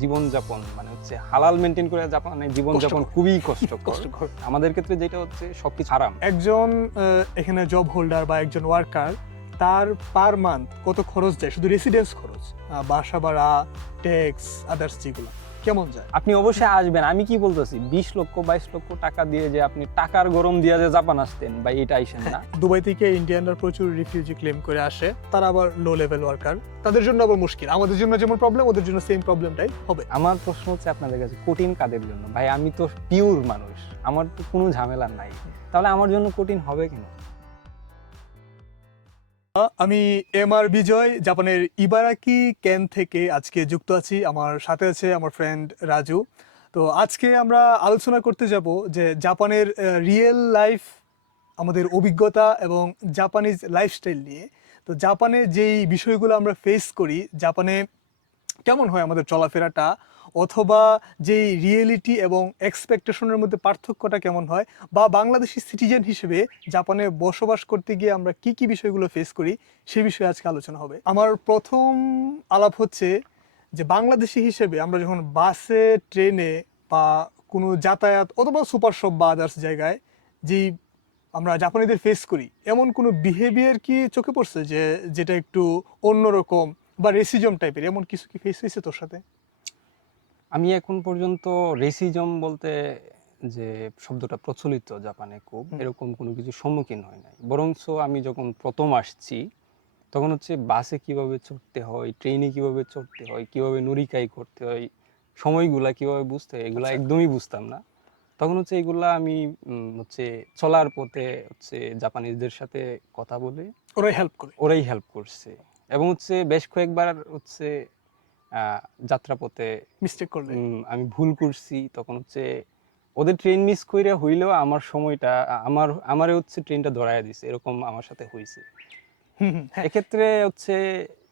জীবনযাপন মানে হচ্ছে হালাল মেনটেন করে জাপানে জীবনযাপন খুবই কষ্টকর। আমাদের ক্ষেত্রে যেটা হচ্ছে সবকিছু হারাম। একজন এখানে জব হোল্ডার বা একজন ওয়ার্কার তার পার মান্থ কত খরচ যায় শুধু রেসিডেন্স খরচ, বাসা ভাড়া, ট্যাক্স, আদার্স যেগুলো কেমন যায়? আপনি অবশ্যই আসবেন। আমি কি বলতেছি 20 লক্ষ 22 লক্ষ টাকা দিয়ে যে আপনি টাকার গরম দিয়ে যে জাপান আসতেন বা এটা আইসেন না। দুবাই থেকে ইন্ডিয়ানরা প্রচুর রিফিউজি ক্লেম করে আসে, তারা আবার লো লেভেল ওয়ার্কার, তাদের জন্য আবার মুশকিল। আমাদের জন্য যেমন প্রবলেম ওদের জন্য সেম প্রবলেমটাই হবে। আমার প্রশ্ন হচ্ছে আপনাদের কাছে কঠিন কাদের জন্য? ভাই আমি তো পিওর মানুষ, আমার তো কোনো ঝামেলা নাই, তাহলে আমার জন্য কঠিন হবে কেন? আমি এম আর বিজয়, জাপানের ইবারাকি কেন থেকে আজকে যুক্ত আছি। আমার সাথে আছে আমার ফ্রেন্ড রাজু। তো আজকে আমরা আলোচনা করতে যাব যে জাপানের রিয়েল লাইফ, আমাদের অভিজ্ঞতা এবং জাপানিজ লাইফস্টাইল নিয়ে। তো জাপানে যেই বিষয়গুলো আমরা ফেস করি, জাপানে কেমন হয় আমাদের চলাফেরাটা, অথবা যেই রিয়েলিটি এবং এক্সপেকটেশনের মধ্যে পার্থক্যটা কেমন হয়, বা বাংলাদেশি সিটিজেন হিসেবে জাপানে বসবাস করতে গিয়ে আমরা কি কি বিষয়গুলো ফেস করি, সে বিষয়ে আজকে আলোচনা হবে। আমার প্রথম আলাপ হচ্ছে যে বাংলাদেশি হিসেবে আমরা যখন বাসে, ট্রেনে বা কোনো যাতায়াত অথবা সুপার শপ বা আদার্স জায়গায় যেই আমরা জাপানিদের ফেস করি, এমন কোনো বিহেভিয়ার কি চোখে পড়ছে যে যেটা একটু অন্যরকম বা রেসিজম টাইপের, এমন কিছু কি ফেস হয়েছে তোর সাথে? আমি এখন পর্যন্ত রেসিজম বলতে যে শব্দটা প্রচলিত জাপানে খুব, এরকম কোনো কিছু সম্মুখীন হয় নাই। বরঞ্চ আমি যখন প্রথম আসছি তখন হচ্ছে বাসে কিভাবে চড়তে হয়, ট্রেনে কিভাবে চড়তে হয়, কিভাবে নুরিকাই করতে হয়, সময়গুলা কিভাবে বুঝতে হয়, এগুলা আচ্ছা। একদমই বুঝতাম না। তখন হচ্ছে এগুলা আমি হচ্ছে চলার পথে হচ্ছে জাপানিজদের সাথে কথা বলে ওরাই হেল্প করে। ওরাই হেল্প করছে। এবং হচ্ছে বেশ কয়েকবার হচ্ছে যাত্রাপথে মিস্টেক করলে? আমি ভুল করছি। তখন হচ্ছে ওদের ট্রেন মিস কইরা হইলেও আমার সময়টা আমারে হচ্ছে ট্রেনটা ধরায়া দিছে, এরকম আমার সাথে হইছে। হুম হুম, হ্যাঁ। এক্ষেত্রে হচ্ছে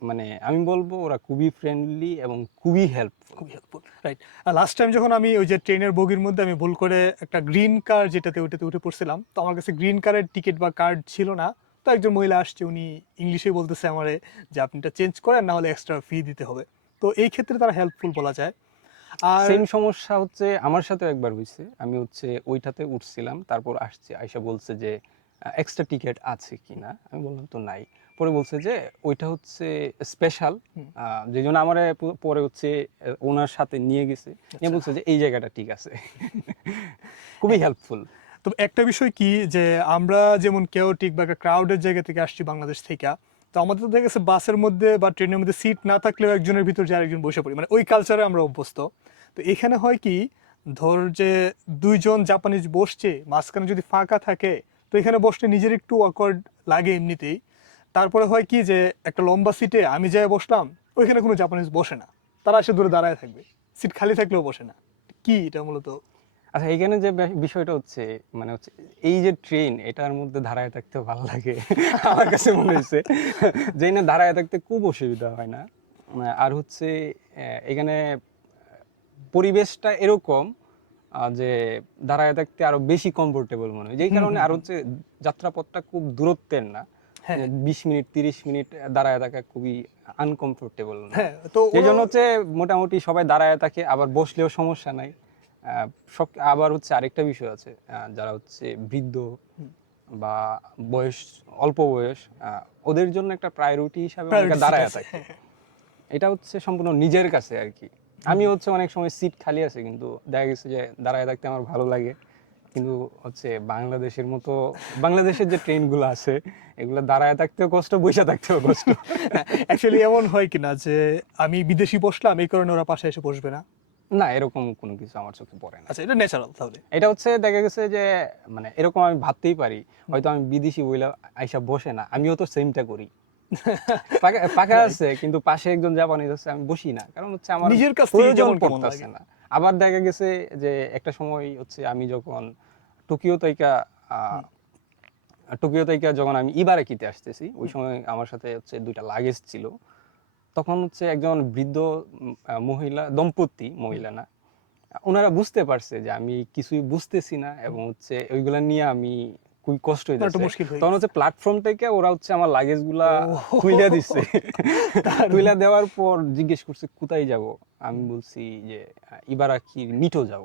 মানে আমি বলবো ওরা খুবই ফ্রেন্ডলি এবং খুবই হেল্পফুল। খুবই হেল্পফুল, রাইট। লাস্ট টাইম যখন আমি ওই যে ট্রেনের বগির মধ্যে আমি ভুল করে একটা গ্রিন কার যেটাতে ওইটাতে উঠে পড়ছিলাম, তো আমার কাছে গ্রিন কারের টিকিট বা কার্ড ছিল না। তো একজন মহিলা আসছে, উনি ইংলিশে বলতেছে আমারে যে আপনি এটা চেঞ্জ করেন, না হলে এক্সট্রা ফি দিতে হবে। তো এই ক্ষেত্রে তারা হেল্পফুল বলা যায়। আর সেম সমস্যা হচ্ছে আমার সাথেও একবার হইছে। আমি হচ্ছে ওইটাতে উঠছিলাম, তারপর আসছে আইসা বলছে যে এক্সট্রা টিকেট আছে কিনা। আমি বললাম তো নাই। পরে বলছে যে ওইটা হচ্ছে স্পেশাল, যে জন্য আমার পরে হচ্ছে ওনার সাথে নিয়ে গেছে, নিয়ে আচ্ছা, বলছে যে এই জায়গাটা ঠিক আছে। খুবই হেল্পফুল। তো একটা বিষয় কি যে আমরা যেমন কেওটিক বা একটা ক্রাউডের জায়গা থেকে আসছি বাংলাদেশ থেকে, তো আমাদের তো দেখা গেছে বাসের মধ্যে বা ট্রেনের মধ্যে সিট না থাকলেও একজনের ভিতর যে আরেকজন বসে পড়ি, মানে ওই কালচারে আমরা অভ্যস্ত। তো এখানে হয় কি, ধর যে দুইজন জাপানিজ বসছে, মাঝখানে যদি ফাঁকা থাকে, তো এখানে বসলে নিজের একটু অকওয়ার্ড লাগে এমনিতেই। তারপরে হয় কি যে একটা লম্বা সিটে আমি যাই বসলাম, ওইখানে কোনো জাপানিজ বসে না, তারা এসে দূরে দাঁড়ায় থাকবে, সিট খালি থাকলেও বসে না। কি এটা মূলত? আচ্ছা, এখানে যে বিষয়টা হচ্ছে মানে হচ্ছে এই যে ট্রেন, এটার মধ্যে দাঁড়ায় থাকতে ভালো লাগে। আমার কাছে মনে হয়েছে যে না, দাঁড়ায় থাকতে খুব অসুবিধা হয় না। আর হচ্ছে এখানে পরিবেশটা এরকম যে দাঁড়ায় থাকতে আরো বেশি কমফোর্টেবল মনে হয়, যেই হুম কারণে হুম আর হুম, হচ্ছে যাত্রাপথটা খুব দূরত্বের না। হ্যাঁ 20 মিনিট 30 মিনিট দাঁড়ায় থাকা খুবই আনকমফোর্টেবল না। হ্যাঁ। তো সেই ওরা জন্য হচ্ছে মোটামুটি সবাই দাঁড়ায় থাকে, আবার বসলেও সমস্যা নাই। সব আবার হচ্ছে আরেকটা বিষয় আছে, যারা হচ্ছে বৃদ্ধ বা বয়স অল্প বয়স, ওদের জন্য একটা প্রায়োরিটি হিসাবে অনেকে প্রায়োরিটি সিট দাঁড়ায় আছে, থাকে। হ্যাঁ হ্যাঁ। এটা হচ্ছে সম্পূর্ণ নিজের কাছে আর কি। আমি হচ্ছে অনেক সময় সিট খালি আছে কিন্তু দেখা গেছে যে দাঁড়ায় থাকতে আমার ভালো লাগে। কিন্তু হচ্ছে বাংলাদেশের মতো, বাংলাদেশের যে ট্রেনগুলো আছে এগুলো দাঁড়ায় থাকতেও কষ্ট, বসে থাকতেও কষ্ট। অ্যাকচুয়ালি এমন হয় কিনা যে আমি বিদেশি বসলাম এই কারণে ওরা পাশে এসে বসবে না? না, এরকম কোনো কিছু আমার চোখে পড়ে না। আচ্ছা, এটা ন্যাচারাল তাহলে। এটা হচ্ছে দেখা গেছে যে মানে এরকম আমি ভাবতেই পারি, হয়তো আমি বিদেশি বইলা আইসা বসে না, আমিও তো সেমটা করি। পাকা পাকা রাইট, আছে কিন্তু পাশে একজন জাপানিজ আছে, আমি বসি না, কারণ হচ্ছে আমার নিজের কাছ থেকে প্রয়োজন কেমন কেমন পড়তেছে লাগে? না। আবার দেখা গেছে যে একটা সময় হচ্ছে আমি যখন টোকিও তাইকা আহ, টোকিও তাইকা যখন আমি ইবারাকিতে আসতেছি, ওই সময় আমার সাথে হচ্ছে দুইটা লাগেজ ছিল। তখন হচ্ছে একজন বৃদ্ধ মহিলা দম্পতি, মহিলা না, ওনারা বুঝতে পারছে যে আমি কিছুই বুঝতেছি না এবং হচ্ছে ওইগুলা নিয়ে আমি খুবই কষ্ট না, একটু হইতেছে। মুশকিল হয়ে তখন গেছে। হচ্ছে প্ল্যাটফর্ম থেকে ওরা হচ্ছে আমার লাগেজ গুলা ও খুইলা দিচ্ছে। দারুণ। খুইলা দেওয়ার পর জিজ্ঞেস করছে কোথায় যাব। আমি বলছি যে ইবারাকির মিটো যাব।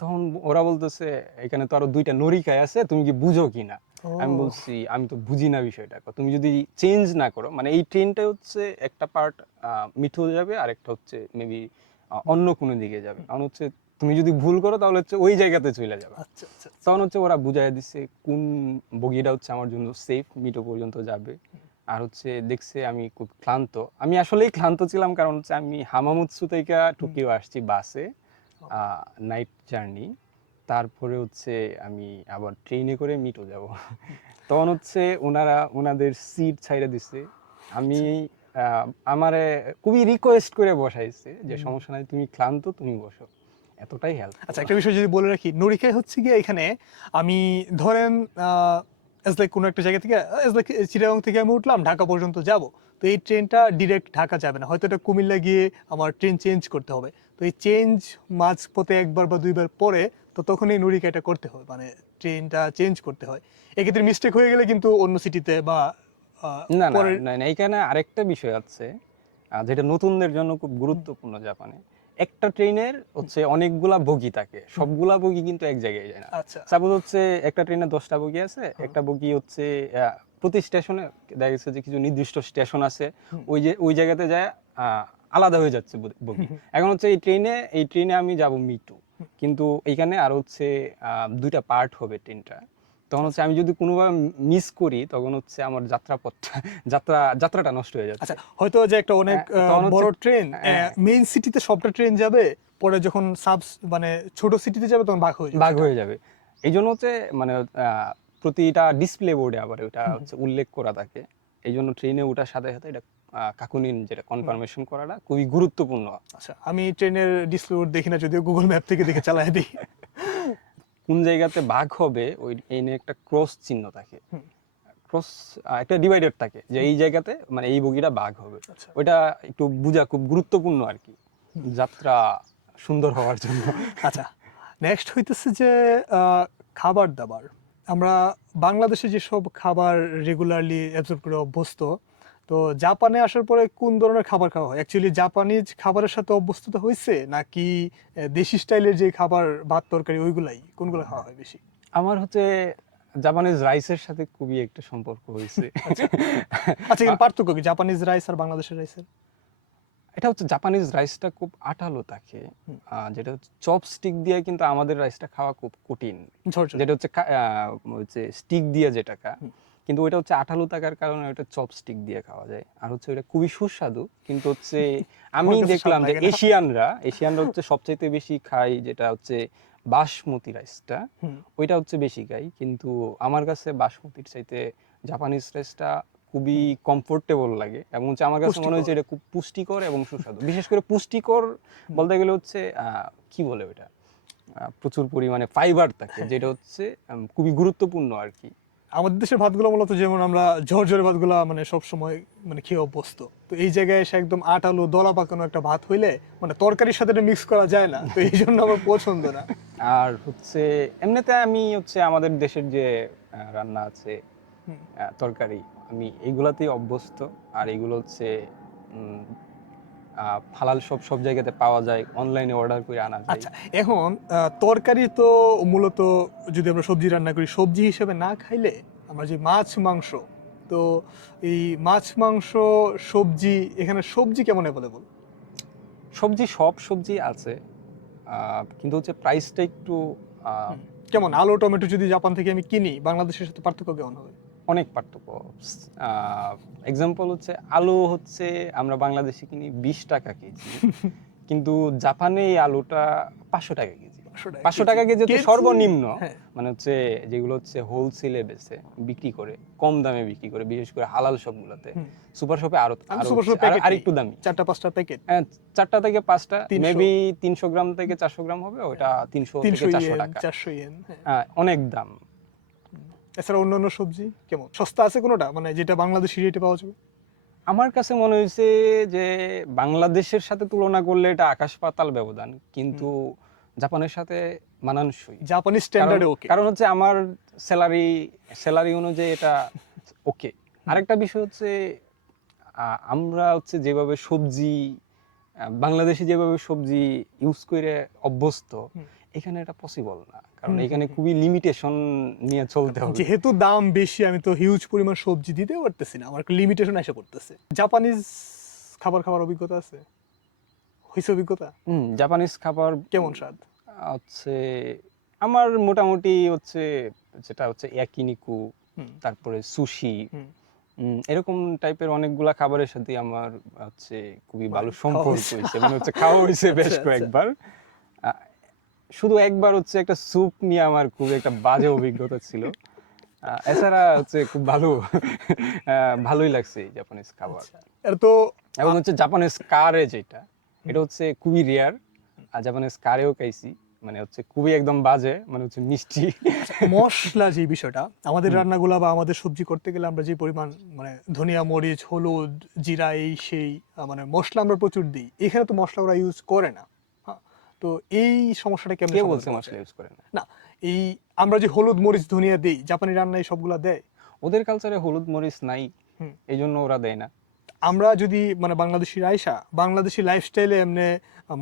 তখন ওরা বলতেছে এখানে তো আরো 2টা নরিকায় আছে, তুমি কি বুঝো কিনা? আমি বলছি আমি তো বুঝি না বিষয়টা, তুমি যদি চেঞ্জ না করো, মানে এই ট্রেনটা হচ্ছে একটা পার্ট মিঠো যাবে আর একটা হচ্ছে মেবি অন্য কোনো দিকে যাবে, কারণ হচ্ছে তুমি যদি ভুল করো তাহলে হচ্ছে ওই জায়গাতে চলে যাবে। আচ্ছা আচ্ছা তখন হচ্ছে ওরা বুঝাই দিচ্ছে কোন বগিটা হচ্ছে আমার জন্য সেফ, মিটো পর্যন্ত যাবে। আর হচ্ছে দেখছে আমি খুব ক্লান্ত, আমি আসলেই ক্লান্ত ছিলাম, কারণ হচ্ছে আমি হামামুতসু থেকে টোকিও আসছি বাসে, নাইট জার্নি। তারপরে হচ্ছে আমি আবার ট্রেনে করে মিটো যাব। তখন হচ্ছে ওনারা ওনাদের সিট ছাইড়া দিছে। আমি আমারে খুবই রিকোয়েস্ট করে বসাইছে যে সমস্যা নাই, তুমি ক্লান্ত, তুমি বসো, এতটাই হেল্প। আচ্ছা, একটা বিষয় যদি বলে রাখি, নরিকায় হচ্ছে গিয়ে এখানে আমি ধরেন এজ লাইক কোনো একটা জায়গা থেকে এজ লাইক চিটাগাং থেকে আমি উঠলাম ঢাকা পর্যন্ত যাব, তো এই ট্রেনটা ডিরেক্ট ঢাকা যাবে না, হয়তো এটা কুমিল্লা গিয়ে আমার ট্রেন চেঞ্জ করতে হবে। তো এই চেঞ্জ মাঝপথে একবার বা দুইবার পরে, তো তখন এই নরিকা এটা করতে হয়, মানে ট্রেনটা চেঞ্জ করতে হয়। এক্ষেত্রে মিস্টেক হয়ে গেলে কিন্তু অন্য সিটিতে বা না না পরের না না, এখানে আরেকটা বিষয় আছে যেটা নতুনদের জন্য খুব গুরুত্বপূর্ণ জাপানে। একটা ট্রেনের হচ্ছে অনেকগুলা বগি থাকে, সবগুলা বগি কিন্তু এক জায়গায় যায় না। আচ্ছা সাপোজ হচ্ছে একটা ট্রেনে 10টা বগি আছে, একটা বগি হচ্ছে প্রতি স্টেশনে দেখা গেছে যে কিছু নির্দিষ্ট স্টেশন আছে, ওই জায়গাতে যায় আলাদা হয়ে যাচ্ছে বগি। এখন হচ্ছে এই ট্রেনে আমি যাব মিটু, কিন্তু এইখানে আর হচ্ছে 2টা পার্ট হবে ট্রেনটা। তখন হচ্ছে আমি যদি কোনোভাবে মিস করি, তখন হচ্ছে আমার যাত্রাপথটা যাত্রাটা নষ্ট হয়ে যাচ্ছে। আচ্ছা, হয়তো যে একটা অনেক তখন হচ্ছে বড় ট্রেন হ্যাঁ, মেইন সিটিতে সবটা ট্রেন যাবে, পরে যখন মানে ছোট সিটিতে যাবে তখন ভাগ হয়ে যাবে ভাগ সেটা। হয়ে যাবে। এই জন্য হচ্ছে মানে প্রতিটা ডিসপ্লে বোর্ডে আবার ওটা হচ্ছে উল্লেখ করা থাকে। এই জন্য ট্রেনে ওঠার সাথে সাথে এটা কাকুনিন যেটা কনফার্মেশন করাটা খুবই গুরুত্বপূর্ণ। আচ্ছা, আমি ট্রেনের ডিসপ্লে বোর্ড দেখি না, যদিও গুগল ম্যাপ থেকে দেখে চালাই দিই। কোন জায়গাতে ভাগ হবে ওই এই নিয়ে একটা ক্রস চিহ্ন থাকে, হুম, ক্রস একটা ডিভাইডার থাকে যে এই জায়গাতে মানে এই বগিটা ভাগ হবে। আচ্ছা ওইটা একটু বোঝা খুব গুরুত্বপূর্ণ আর কি, যাত্রা সুন্দর হওয়ার জন্য। আচ্ছা, নেক্সট হইতেছে যে খাবার দাবার। আমরা বাংলাদেশে যেসব খাবার রেগুলারলি অ্যাবজর্ব করে অভ্যস্ত, তো জাপানে আসার পরে কোন ধরনের খাবার খাওয়া হয়? অ্যাকচুয়ালি জাপানিজ খাবারের সাথে অভ্যস্ততা হয়েছে, নাকি দেশি স্টাইলের যে খাবার ভাত তরকারি ওইগুলাই, কোনগুলো খাওয়া হয় বেশি? আমার হচ্ছে জাপানিজ রাইসের সাথে খুবই একটা সম্পর্ক হয়েছে। আচ্ছা আচ্ছা, এখানে পার্থক্য কি জাপানিজ রাইস আর বাংলাদেশের রাইসের? এটা হচ্ছে জাপানিজ রাইসটা খুব আঠালো থাকে, যেটা হচ্ছে চপস্টিক দিয়ে কিন্তু আমাদের রাইসটা খাওয়া খুব কঠিন। ঝরঝরে। যেটা হচ্ছে স্টিক দিয়ে যেটা কিন্তু ওইটা হচ্ছে আঠালো থাকার কারণে ওটা চপস্টিক দিয়ে খাওয়া যায়, আর হচ্ছে ওটা খুবই সুস্বাদু। কিন্তু হচ্ছে আমি আমার কাছে স্বাদ দেখলাম যে লাগে না। এশিয়ানরা হচ্ছে সবচাইতে বেশি খায় যেটা হচ্ছে বাসমতি রাইসটা, হুম, ওইটা হচ্ছে বেশি খাই। কিন্তু আমার কাছে বাসমতির চাইতে জাপানিজ রাইসটা খুবই কমফোর্টেবল লাগে, এবং হচ্ছে আমার কাছে মনে হয়েছে পুষ্টিকর। এটা খুব পুষ্টিকর এবং সুস্বাদু। বিশেষ করে পুষ্টিকর বলতে গেলে হচ্ছে কি বলে ওটা, প্রচুর পরিমাণে ফাইবার থাকে, যেটা হচ্ছে খুবই গুরুত্বপূর্ণ আর কি। আমাদের দেশের ভাতগুলো মূলত যেমন আমরা ঝরঝরে ভাতগুলা মানে সব সময় মানে খেয়ে অভ্যস্ত, তো এই জায়গায় এসে একদম আটালো দলা পাকানো একটা ভাত হইলে মানে তরকারির সাথে এটা মিক্স করা যায় না, তো এই জন্য আমার পছন্দ না। আর হচ্ছে এমনিতে আমি হচ্ছে আমাদের দেশের যে রান্না আছে, হুম। তরকারি, আমি এগুলাতেই অভ্যস্ত। আর এগুলো হচ্ছে হালাল সব জায়গাতে পাওয়া যায়, অনলাইনে অর্ডার করে আনা যায়। আচ্ছা, এখন তরকারি তো মূলত যদি আমরা সবজি রান্না করি, সবজি হিসেবে না খাইলে আমরা যে মাছ মাংস, তো এই মাছ মাংস সবজি, এখানে সবজি কেমন অ্যাভেলেবল? সব সবজি আছে, কিন্তু হচ্ছে প্রাইসটা একটু আহ, কেমন আলু টমেটো যদি জাপান থেকে আমি কিনি, বাংলাদেশের সাথে পার্থক্য কেমন হবে? অনেক পার্থক্য। এক্সাম্পল হচ্ছে আলু হচ্ছে আমরা বাংলাদেশে কিনি 20 টাকা কেজি, কিন্তু জাপানে এই আলুটা 500 টাকা কেজি। 500 টাকা কেজি হচ্ছে সর্বনিম্ন, হ্যাঁ। মানে হচ্ছে যেগুলো হচ্ছে হোলসেলে বেচে বিক্রি করে, কম দামে বিক্রি করে, বিশেষ করে হালাল শপগুলোতে। সুপার শপে আরো আমি আরো সুপার হচ্ছে প্যাকেট আরেকটু দামি। 4টা 5টা প্যাকেট, 4টা থেকে 5টা 300 মেবি 300 গ্রাম থেকে 400 গ্রাম হবে, ওটা 300 থেকে 300 400 ইয়েন টাকা 400 ইয়েন। অনেক দাম। এছাড়া অন্যান্য সবজি কেমন, সস্তা আছে কোনোটা মানে যেটা বাংলাদেশি রেটে পাওয়া যাবে? আমার কাছে মনে হয়েছে যে বাংলাদেশের সাথে তুলনা করলে এটা আকাশ পাতাল ব্যবধান, কিন্তু জাপানের সাথে মানানসই। জাপানি কারণ স্ট্যান্ডার্ডে ওকে। কারণ হচ্ছে আমার স্যালারি স্যালারি অনুযায়ী এটা ওকে। আরেকটা বিষয় হচ্ছে আমরা হচ্ছে যেভাবে সবজি বাংলাদেশে যেভাবে সবজি ইউজ করে অভ্যস্ত, হুম। এখানে এটা পসিবল না, কারণ হুম, হুম, এখানে হুম। খুবই লিমিটেশন নিয়ে চলতে হবে। যেহেতু দাম বেশি, আমি তো হিউজ পরিমাণ সবজি দিতেও পারতেছি না, আমার লিমিটেশন এসে পড়তেছে। জাপানিজ খাবার খাবার অভিজ্ঞতা আছে, হয়েছে অভিজ্ঞতা? জাপানিজ খাবার কেমন স্বাদ? হচ্ছে আমার মোটামুটি হচ্ছে, যেটা হচ্ছে ইয়াকিনিকু, হুম, তারপরে সুশি, হুম। এরকম টাইপের অনেকগুলা খাবারের সাথে আমার হচ্ছে খুবই মানে ভালো খাওয়া সম্পর্ক হয়েছে। হয়েছে, মানে হচ্ছে খাওয়া হয়েছে বেশ আচ্ছা, আচ্ছা। কয়েকবার। আহ, শুধু একবার হচ্ছে একটা স্যুপ নিয়ে আমার খুব একটা বাজে অভিজ্ঞতা ছিল। এছাড়া হচ্ছে খুব ভালো, ভালোই লাগছে এই জাপানিজ খাবার। আচ্ছা। এটা তো এবং হচ্ছে জাপানিজ কারে যেটা, হুম। এটা হচ্ছে খুবই রেয়ার। আর জাপানিজ কারেও খাইছি, মানে হচ্ছে খুবই একদম বাজে, মানে হচ্ছে মিষ্টি। আচ্ছা, মশলা যে বিষয়টা, আমাদের হুম। রান্নাগুলা বা আমাদের সবজি করতে গেলে আমরা যে পরিমাণ মানে ধনিয়া মরিচ হলুদ জিরা এই সেই মানে মশলা আমরা প্রচুর দিই, এখানে তো মশলা ওরা ইউজ করে না। হ্যাঁ, তো এই সমস্যাটা কেমনে কে সমাধান বলছে করা মশলা যায়? ইউজ করে না? না, এই আমরা যে হলুদ মরিচ ধনিয়া দিই, জাপানি রান্নায় সবগুলা দেয়। ওদের কালচারে হলুদ মরিচ নাই, হুম। এই জন্য ওরা দেয় না। আমরা যদি মানে বাংলাদেশি রাইসা বাংলাদেশি লাইফস্টাইলে এমনি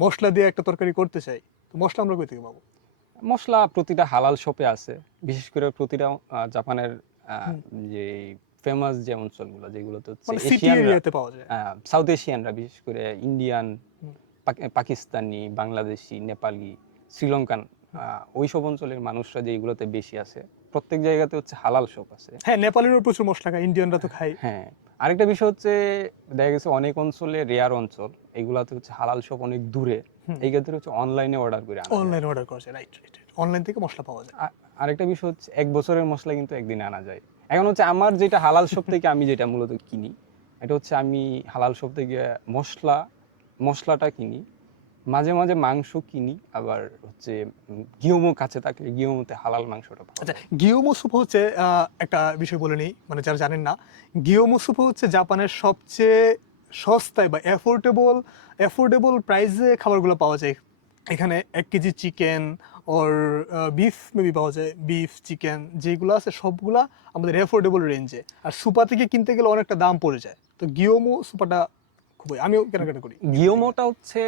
মশলা দিয়ে একটা তরকারি করতে চাই, তো মশলা আমরা কই থেকে পাবো? মশলা প্রতিটা হালাল শপে আছে, বিশেষ করে প্রতিটা জাপানের আহ, হুম। যে ফেমাস যে অঞ্চলগুলো, যেগুলোতে হচ্ছে মানে সিটি এশিয়ানরা, এরিয়াতে পাওয়া যায়। সাউথ এশিয়ানরা, বিশেষ করে ইন্ডিয়ান, হুম। পাকিস্তানি, বাংলাদেশি, নেপালি, শ্রীলঙ্কান, ওই সব অঞ্চলের মানুষরা যেগুলোতে বেশি আছে, প্রত্যেক জায়গাতে হচ্ছে হালাল শপ আছে। হ্যাঁ, নেপালিরও প্রচুর মশলা খায়, ইন্ডিয়ানরা তো খায়। হ্যাঁ, আরেকটা বিষয় হচ্ছে, দেখা গেছে অনেক অঞ্চলে, রেয়ার অঞ্চল, এগুলাতে হচ্ছে হালাল শপ অনেক দূরে, হুম। এই ক্ষেত্রে হচ্ছে অনলাইনে অর্ডার করে আনা যায়। অনলাইনে অর্ডার করা যায়, রাইট রাইট। অনলাইন থেকে মশলা পাওয়া যায়। আরেকটা বিষয় হচ্ছে, এক বছরের মশলা কিন্তু একদিনে আনা যায়। এখন হচ্ছে আমার যেটা হালাল শপ থেকে আমি যেটা মূলত কিনি, এটা হচ্ছে আমি হালাল শপ থেকে মশলাটা কিনি, মাঝে মাঝে মাংস কিনি, আবার হচ্ছে গিওমো কাছে থাকলে গিওমোতে হালাল মাংসটা পাওয়া আচ্ছা, যায়। গিয়োমো সুপ হচ্ছে একটা বিষয় বলে নিই, মানে যারা জানেন না, গিয়োমো সুপ হচ্ছে জাপানের সবচেয়ে সস্তায় বা অ্যাফোর্ডেবল প্রাইসে খাবারগুলো পাওয়া যায় এখানে। 1 কেজি চিকেন ওর বিফ মেবি পাওয়া যায়, বিফ চিকেন যেগুলো আছে সবগুলা আমাদের অ্যাফোর্ডেবল রেঞ্জে। আর সুপা থেকে কিনতে গেলে অনেকটা দাম পড়ে যায়। তো গিয়োমো সুপাটা খুবই, আমিও কেনাকাটা করি গিয়োমো থেকে। গিওমোটা হচ্ছে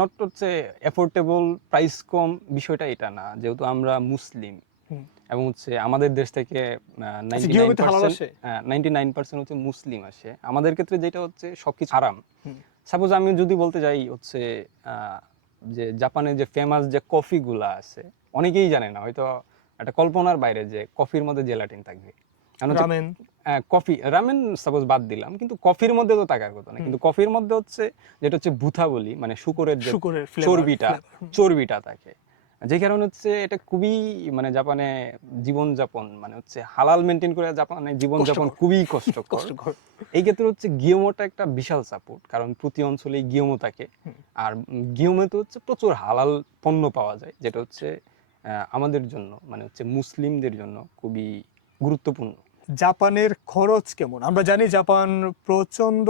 নট হচ্ছে এফোর্ডেবল, প্রাইস কম, বিষয়টা এটা না, যেহেতু আমরা মুসলিম, হুম। এবং হচ্ছে আমাদের দেশ থেকে আচ্ছা, 99% গিয়োমোতে হালাল আসে? 99% হচ্ছে মুসলিম আসে। আমাদের ক্ষেত্রে যেটা হচ্ছে সবকিছু হারাম। হুম। সাপোজ আমি যদি বলতে যাই হচ্ছে, আহ, যে জাপানের যে ফেমাস যে কফিগুলা আছে, অনেকেই জানে না হয়তো, একটা কল্পনার বাইরে যে কফির মধ্যে জেলাটিন থাকবে। কারণ হচ্ছে রামেন। কফি, রামেন সাপোজ বাদ দিলাম, কিন্তু কফির মধ্যে তো থাকার কথা না, হুম। কিন্তু কফির মধ্যে হচ্ছে যেটা হচ্ছে ভুথা বলি, মানে শুকরের যে শুকরের ফ্লেভার। চর্বিটা থাকে, যে কারণে হচ্ছে এটা খুবই, মানে জাপানে জীবনযাপন, মানে হচ্ছে হালাল মেনটেন করে জাপানে জীবনযাপন কষ্টকর। খুবই কষ্টকর। কষ্টকর। এই ক্ষেত্রে হচ্ছে গিয়োমোটা একটা বিশাল সাপোর্ট, কারণ প্রতি অঞ্চলেই গিয়োমো থাকে। হুম। আর গিয়োমোতে হচ্ছে প্রচুর হালাল পণ্য পাওয়া যায়, যেটা হচ্ছে আমাদের জন্য, মানে হচ্ছে মুসলিমদের জন্য খুবই গুরুত্বপূর্ণ। জাপানের খরচ কেমন? আমরা জানি জাপান প্রচন্ড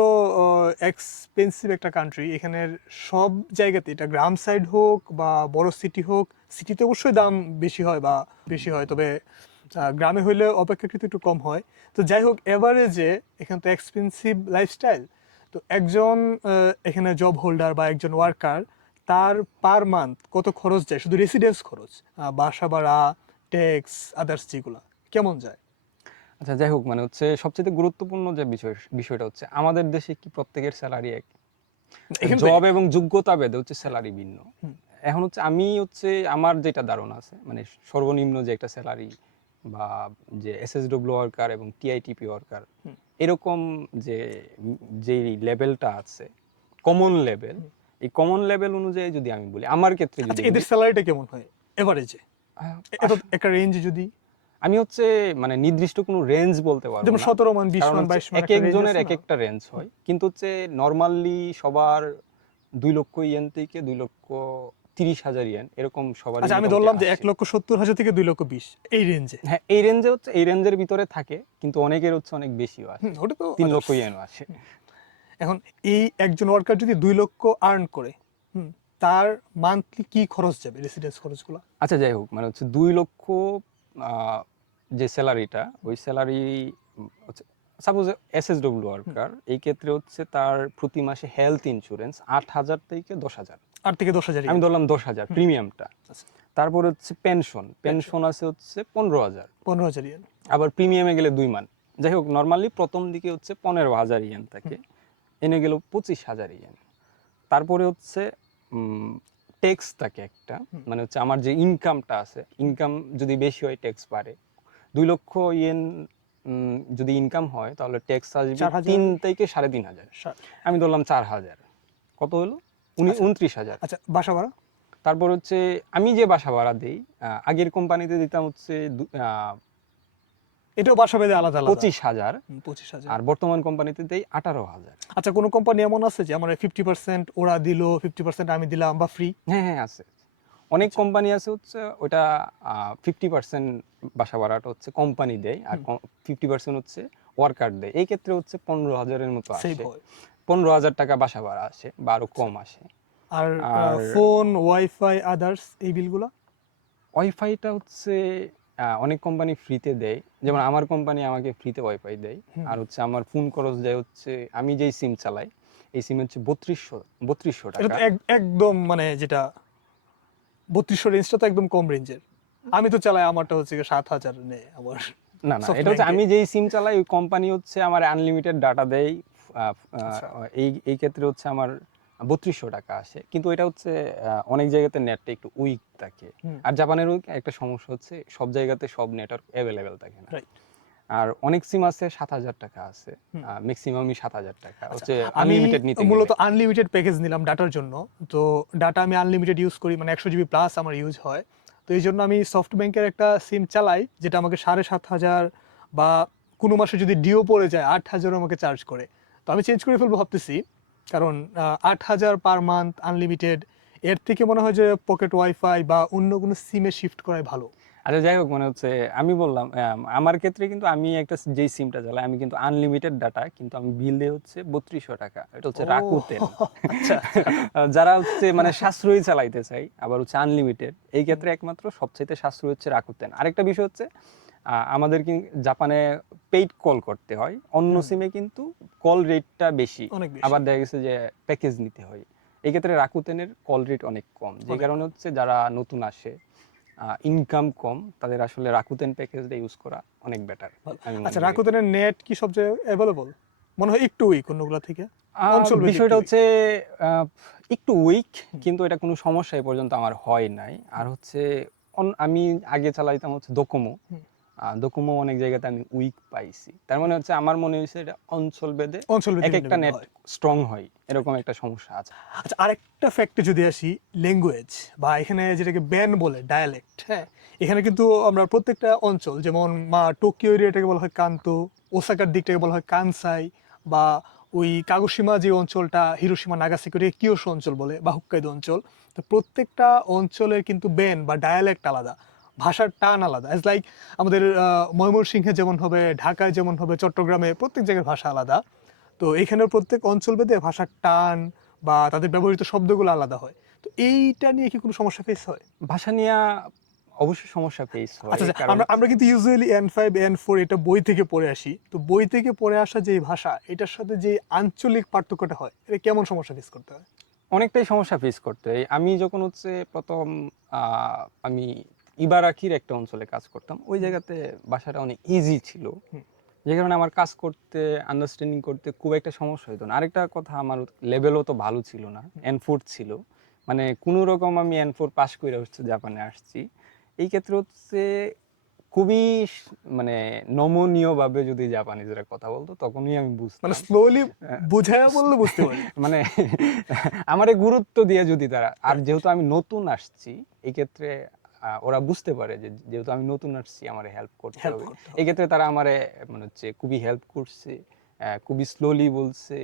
এক্সপেন্সিভ একটা কান্ট্রি। এখানের সব জায়গাতে, এটা গ্রাম সাইড হোক বা বড় সিটি হোক, সিটিতে অবশ্যই দাম বেশি হয়, তবে গ্রামে হইলে অপেক্ষাকৃত একটু কম হয়। তো যাই হোক, এভারেজে এখানে তো এক্সপেন্সিভ লাইফস্টাইল। তো একজন এখানে জব হোল্ডার বা একজন ওয়ার্কার, তার পার মান্থ কত খরচ যায়, শুধু রেসিডেন্স খরচ, বাসা ভাড়া, ট্যাক্স, আদার্স যেগুলা, কেমন যায়? আচ্ছা, যাই হোক, মানে হচ্ছে সবচেয়ে গুরুত্বপূর্ণ যে বিষয়টা হচ্ছে, আমাদের দেশে কি প্রত্যেকের স্যালারি এক? এখানে তো জব এক। এবং যোগ্যতা ভেদে হচ্ছে স্যালারি ভিন্ন। হুম। এখন হচ্ছে আমি হচ্ছে আমার যেটা ধারণা আছে, মানে সর্বনিম্ন যে একটা স্যালারি, বা যে এসএসডব্লিউ ওয়ার্কার এবং টিআইটিপি ওয়ার্কার, হুম। এরকম যে যে লেভেলটা আছে, কমন লেভেল, এই কমন লেভেল অনুযায়ী যদি আমি বলি, আমার ক্ষেত্রে যদি আচ্ছা, বলি, এদের স্যালারিটা কেমন হয় এভারেজে? আহ, এত একটা রেঞ্জ যদি, আমি হচ্ছে মানে নির্দিষ্ট কোনো রেঞ্জ বলতে পারবো যেমন না, 17 মান 20 কারণ মান হচ্ছে 22 মান এক একটা রেঞ্জ একজনের আছে এক না? একটা রেঞ্জ হয়, কিন্তু হচ্ছে নর্মালি সবার 2 লক্ষ ইয়েন থেকে 2,30,000 ইয়েন, এরকম সবারই আচ্ছা, আমি মোটামুটি ধরলাম যে আসে। 1,70,000 থেকে 2,20,000 এই রেঞ্জে। হ্যাঁ, এই রেঞ্জে হচ্ছে, এই রেঞ্জের ভিতরে থাকে, কিন্তু অনেকের হচ্ছে অনেক বেশিও আসে, ওটা তো 3 লক্ষ আদার্স। ইয়েনও আসে। এখন এই একজন ওয়ার্কার যদি 2 লক্ষ আর্ন করে, হুম, তার মান্থলি কি খরচ যাবে, রেসিডেন্স খরচগুলো? আচ্ছা, যাই হোক, মানে হচ্ছে 2 লক্ষ, যে স্যালারিটা, ওই স্যালারি হচ্ছে সাপোজ এসএসডব্লিউ ওয়ার্কার, এই ক্ষেত্রে হচ্ছে তার প্রতি মাসে হেলথ ইন্স্যুরেন্স 8,000 থেকে 10,000, 8 থেকে 10,000 আমি ধরলাম 10,000 প্রিমিয়ামটা। আচ্ছা। তারপরে হচ্ছে পেনশন আছে হচ্ছে 15,000, 15,000 ইয়েন। আবার প্রিমিয়ামে গেলে 2 মান। যাই হোক, নর্মালি প্রথম দিকে হচ্ছে 15,000 ইয়েন থাকে, এনে গেল 25,000 ইয়েন। তারপরে হচ্ছে ট্যাক্স থাকে একটা, মানে হচ্ছে আমার যে ইনকামটা আছে, ইনকাম যদি বেশি হয় ট্যাক্স বাড়ে। 2 লক্ষ ইয়েন যদি ইনকাম হয় তাহলে ট্যাক্স আসবে 4,000 3 থেকে 3,500। আমি ধরলাম 4,000, কত হলো? 29,000। আচ্ছা, বাসা ভাড়া? তারপর হচ্ছে আমি যে বাসা ভাড়া দিই, আগের কোম্পানিতে দিতাম হচ্ছে এটাও বাসা ভেদে আলাদা আলাদা। 25,000, 25,000। আর বর্তমান কোম্পানিতে দেই 18,000। আচ্ছা, কোনো কোম্পানি এমন আছে যে আমার 50% ওরা দিল, 50% আমি দিলাম, বা ফ্রি? হ্যাঁ হ্যাঁ আছে, অনেক কোম্পানি আছে হচ্ছে ওটা 50% বাসা ভাড়াটা হচ্ছে কোম্পানি দেয়, আর 50% হচ্ছে ওয়ার্কার দেয়। এই ক্ষেত্রে হচ্ছে 15,000-এর মতো সেভ আসে, হয়। 15,000 টাকা বাসা ভাড়া আসে, বা আরো কম আসে। আর আর ফোন, ওয়াইফাই, আদার্স এই বিলগুলো? ওয়াইফাইটা হচ্ছে অনেক কোম্পানি ফ্রিতে দেয়, যেমন আমার কোম্পানি আমাকে ফ্রিতে ওয়াইফাই দেয়। আর হচ্ছে আমার ফোন খরচ দেয় হচ্ছে, আমি যেই সিম চালাই এই সিম হচ্ছে 3200 এটা টাকা। তো একদম মানে যেটা 3200 রেঞ্জটা তো একদম কম রেঞ্জের। আমি তো চালাই, আমারটা হচ্ছে 7,000 নেয় আমার। না না, এটা হচ্ছে আমি যেই সিম চালাই ওই কোম্পানি হচ্ছে আমার আনলিমিটেড ডাটা দেয়। আচ্ছা। এই ক্ষেত্রে হচ্ছে আমার 3200 টাকা আসে, কিন্তু এটা হচ্ছে অনেক জায়গাতে নেটটা একটু উইক থাকে। আর জাপানের একটা সমস্যা হচ্ছে সব জায়গাতে সব নেটওয়ার্ক অ্যাভেলেবেল থাকে না। রাইট। আর অনেক সিম আছে 7,000 টাকা আছে, ম্যাক্সিমামই 7,000 টাকা হচ্ছে আমি আনলিমিটেড নিতে মূলত গেলে। আনলিমিটেড প্যাকেজ নিলাম ডাটার জন্য। তো ডাটা আমি আনলিমিটেড ইউজ করি, মানে 100 জিবি প্লাস আমার ইউজ হয়। তো এই জন্য আমি সফট ব্যাংকের একটা সিম চালাই, যেটা আমাকে 7,500, বা কোনো মাসে যদি ডিও পড়ে যায় 8,000 আমাকে চার্জ করে। তো আমি চেঞ্জ করে ফেলবো ভাবতেছি, কারণ 8,000 পার মান্থ আনলিমিটেড, এর থেকে মনে হয় যে পকেট ওয়াইফাই বা অন্য কোনো সিমে শিফট করাই ভালো। আচ্ছা যাই হোক, মানে হচ্ছে আমি বললাম আমার ক্ষেত্রে কিন্তু আমি একটা যেই সিমটা চালাই আমি কিন্তু আনলিমিটেড ডাটা, কিন্তু আমি বিল দেই হচ্ছে 3200 টাকা। এটা হচ্ছে ও রাকুতেন। আচ্ছা আচ্ছা। যারা হচ্ছে মানে সাশ্রয়ী চালাইতে চাই, আবার হচ্ছে আনলিমিটেড, এই ক্ষেত্রে একমাত্র সবচেয়ে সাশ্রয়ী হচ্ছে রাকুতেন। আরেকটা বিষয় হচ্ছে আমাদের জাপানে পেইড কল করতে হয়, অন্য সিমে কিন্তু কল রেটটা বেশি, অনেক আবার বেশি। দেখা গেছে যে প্যাকেজ নিতে হয়। এই ক্ষেত্রে রাকুতেনের কল রেট অনেক কম, যে অনেক কারণে কম। হচ্ছে যারা নতুন আসে, ইনকাম কম, তাদের আসলে রাকুতেন প্যাকেজটা ইউজ করা অনেক বেটার ভালো। আমি মনে আচ্ছা, করি। রাকুতেনের নেট কি সব জায়গায় অ্যাভেলেবল? মনে হয় একটু উইক অন্যগুলা থেকে, অঞ্চল ভেদে একটু বিষয়টা উইক। হচ্ছে আহ, একটু উইক, কিন্তু এটা কোনো সমস্যা এই পর্যন্ত আমার হয় নাই। আর হচ্ছে আমি আগে চালাইতাম হচ্ছে ডোকোমো, ডোকোমো অনেক জায়গাতে আমি উইক পাইছি। তার মানে হচ্ছে আমার মনে হয়েছে এটা অঞ্চল ভেদে অঞ্চল ভেদে এক ভিন্ন একটা ভিন্ন নেট হয়। স্ট্রং হয়, এরকম একটা সমস্যা আছে। আচ্ছা, আরেকটা ফ্যাক্টে যদি আসি, ল্যাঙ্গুয়েজ, বা এখানে যেটাকে ব্যান বলে ডায়ালেক্ট, হ্যাঁ, এখানে কিন্তু আমরা প্রত্যেকটা অঞ্চল, যেমন টোকিও এরিয়াটাকে বলা হয় কান্তো, ওসাকার দিকটাকে বলা হয় কানসাই, বা ওই কাগোশিমা যে অঞ্চলটা হিরোশিমা নাগাসাকি ওটাকে কিয়োশো অঞ্চল বলে, বা হুক্কাইদো অঞ্চল। তো প্রত্যেকটা অঞ্চলের কিন্তু ব্যান বা ডায়ালেক্ট আলাদা, ভাষার টান আলাদা। অ্যাজ লাইক আমাদের ময়মনসিংহে যেমন হবে, ঢাকায় যেমন হবে, চট্টগ্রামে, প্রত্যেক জায়গায় ভাষা আলাদা। তো এইখানের প্রত্যেক অঞ্চল ভেদে ভাষার টান বা তাদের ব্যবহৃত শব্দগুলো আলাদা হয়। তো এইটা নিয়ে কি কোনো সমস্যা ফেস হয়? ভাষা নিয়ে অবশ্যই সমস্যা ফেস হয়, আচ্ছা আচ্ছা, কারণ আমরা আমরা কিন্তু ইউজুয়ালি N5 N4 এটা বই থেকে পড়ে আসি। তো বই থেকে পড়ে আসা যে ভাষা, এটার সাথে যে আঞ্চলিক পার্থক্যটা হয়, এটা কেমন সমস্যা ফেস করতে হয়? অনেকটাই সমস্যা ফেস করতে হয়। আমি যখন হচ্ছে প্রথম আমি ইবারাকির একটা অঞ্চলে কাজ করতাম, ওই জায়গাতে ভাষাটা অনেক ইজি ছিল, যে কারণে আমার কাজ করতে, আন্ডারস্ট্যান্ডিং করতে খুব একটা সমস্যা হতো না। আরেকটা কথা, আমার লেভেলও তো ভালো ছিল না, N4 ছিল, মানে কোনো রকম আমি N4 পাস করে হচ্ছে জাপানে আসছি। এই ক্ষেত্রে হচ্ছে খুবই মানে নমনীয় ভাবে যদি জাপানিজরা কথা বলতো তখনই আমি মানে বুঝতাম। স্লোলি আহ, বুঝাইয়া বললে বুঝতে পারি। মানে আমারে গুরুত্ব দিয়ে যদি তারা, আর Right. যেহেতু আমি নতুন আসছি এই ক্ষেত্রে ওরা বুঝতে পারে যে যেহেতু আমি নতুন আসছি আমারে হেল্প করতে হেল্প হবে, করতে এই হবে। ক্ষেত্রে তারা আমারে মানে হচ্ছে খুবই হেল্প করছে, খুবই স্লোলি বলছে,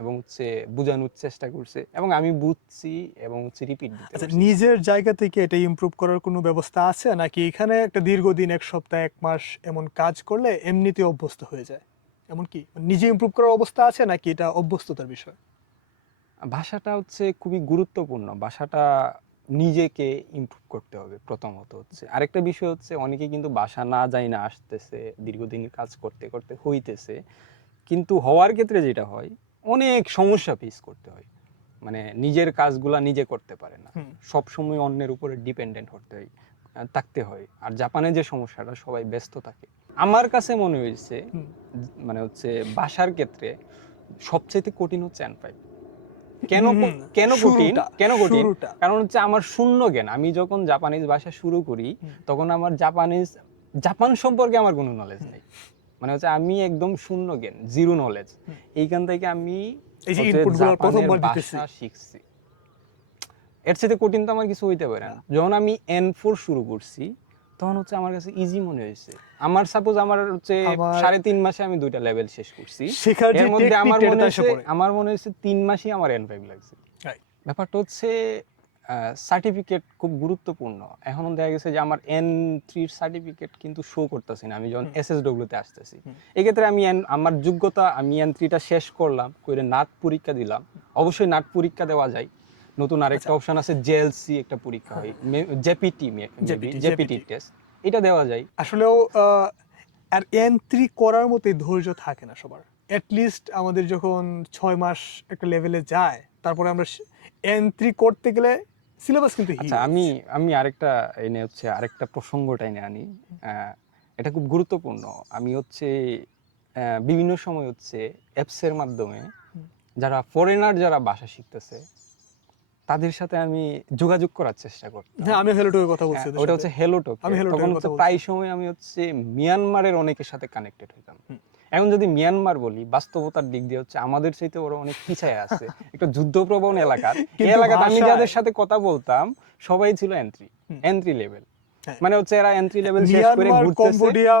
এবং হচ্ছে বোঝানোর চেষ্টা করছে, এবং আমি বুঝছি, এবং হচ্ছে রিপিট দিতে আচ্ছা, পারছি। নিজের জায়গা থেকে এটা ইমপ্রুভ করার কোনো ব্যবস্থা আছে, নাকি এখানে একটা দীর্ঘদিন, 1 সপ্তাহ, 1 মাস এমন কাজ করলে এমনিতে অভ্যস্ত হয়ে যায়? এমন কি নিজে ইমপ্রুভ করার অবস্থা আছে, নাকি এটা অভ্যস্ততার বিষয়? ভাষাটা হচ্ছে খুবই গুরুত্বপূর্ণ, ভাষাটা নিজেকে ইমপ্রুভ করতে হবে প্রথমত হচ্ছে। আরেকটা বিষয় হচ্ছে অনেকে কিন্তু ভাষা না যায় না আসতেছে, দীর্ঘদিন কাজ করতে করতে হইতেছে, কিন্তু হওয়ার ক্ষেত্রে যেটা হয় অনেক সমস্যা ফেস করতে হয়, মানে নিজের কাজগুলা নিজে করতে পারে না, সব সময় অন্যের উপরে ডিপেন্ডেন্ট থাকতে হয়। আর জাপানে যে সমস্যাটা, সবাই ব্যস্ত থাকে। আমার কাছে মনে হয়েছে মানে হচ্ছে ভাষার ক্ষেত্রে সবচেয়ে কঠিন হচ্ছে N5। কেন কেন কঠিন কেন কঠিন কারণ হচ্ছে আমার শূন্য জ্ঞান। আমি যখন জাপানিজ ভাষা শুরু করি তখন আমার জাপান সম্পর্কে আমার কোনো নলেজ নেই, মানে হচ্ছে আমি একদম শূন্য জ্ঞান, জিরো নলেজ। এইখান থেকে আমি এই যে ইনপুটগুলো প্রথমবার দিতেছি, ভাষা শিখছি। এর সাথে কঠিন তো আমার কিছু হইতে পারে না। যখন আমি N4 শুরু করছি তখন হচ্ছে আমার কাছে ইজি মনে হয়েছে। আমার সাপোজ আমার হচ্ছে 3.5 মাসে আমি 2টা লেভেল শেষ করছি। এর মধ্যে আমার মনে হয়েছে 3 মাসই আমার N5 লাগছে। ব্যাপারটা হচ্ছে সার্টিফিকেট খুব গুরুত্বপূর্ণ। এখন দেখা গেছে যে আমার N3 এর সার্টিফিকেট কিন্তু শো করতেছে না আমি যখন SSW তে আসতেছি। এই ক্ষেত্রে আমার যোগ্যতা, আমি N3টা শেষ করলাম, করে নাট পরীক্ষা দিলাম। অবশ্যই নাট পরীক্ষা দেওয়া যায়। নতুন আরেকটা অপশন আছে JLC, একটা পরীক্ষা হয়, জেপিটি টেস্ট, এটা দেওয়া যায়। আসলেও আর N3 করার মতো ধৈর্য থাকে না সবার। এট লিস্ট আমাদের যখন 6 মাস একটা লেভেলে যায়, তারপরে আমরা N3 করতে গেলে সিলেবাস কিন্তু আচ্ছা, আমি আরেকটা এনে হচ্ছে আরেকটা প্রসঙ্গটা এনে আনি। এটা খুব গুরুত্বপূর্ণ। আমি হচ্ছে বিভিন্ন সময় হচ্ছে অ্যাপসের মাধ্যমে যারা ফরেনার, যারা ভাষা শিখতেছে, তাদের সাথে আমি যোগাযোগ করার চেষ্টা করতাম। হ্যাঁ, আমি হেলোটকের কথা বলছি। ওটা হচ্ছে হেলোটক। তখন হচ্ছে প্রায় সময় আমি হচ্ছে মিয়ানমারের অনেকের সাথে কানেক্টেড হইতাম। এখন যদি মিয়ানমার বলি, বাস্তবতার দিক দিয়ে হচ্ছে আমাদের চাইতে ওরা অনেক পিছায় আছে, একটা যুদ্ধপ্রবণ এলাকার। এই এলাকাতে আমি যাদের সাথে কথা বলতাম সবাই ছিল এন্ট্রি লেভেল, মানে হচ্ছে এরা এন্ট্রি লেভেল শেষ করে ঘুরতেছে। কম্বোডিয়া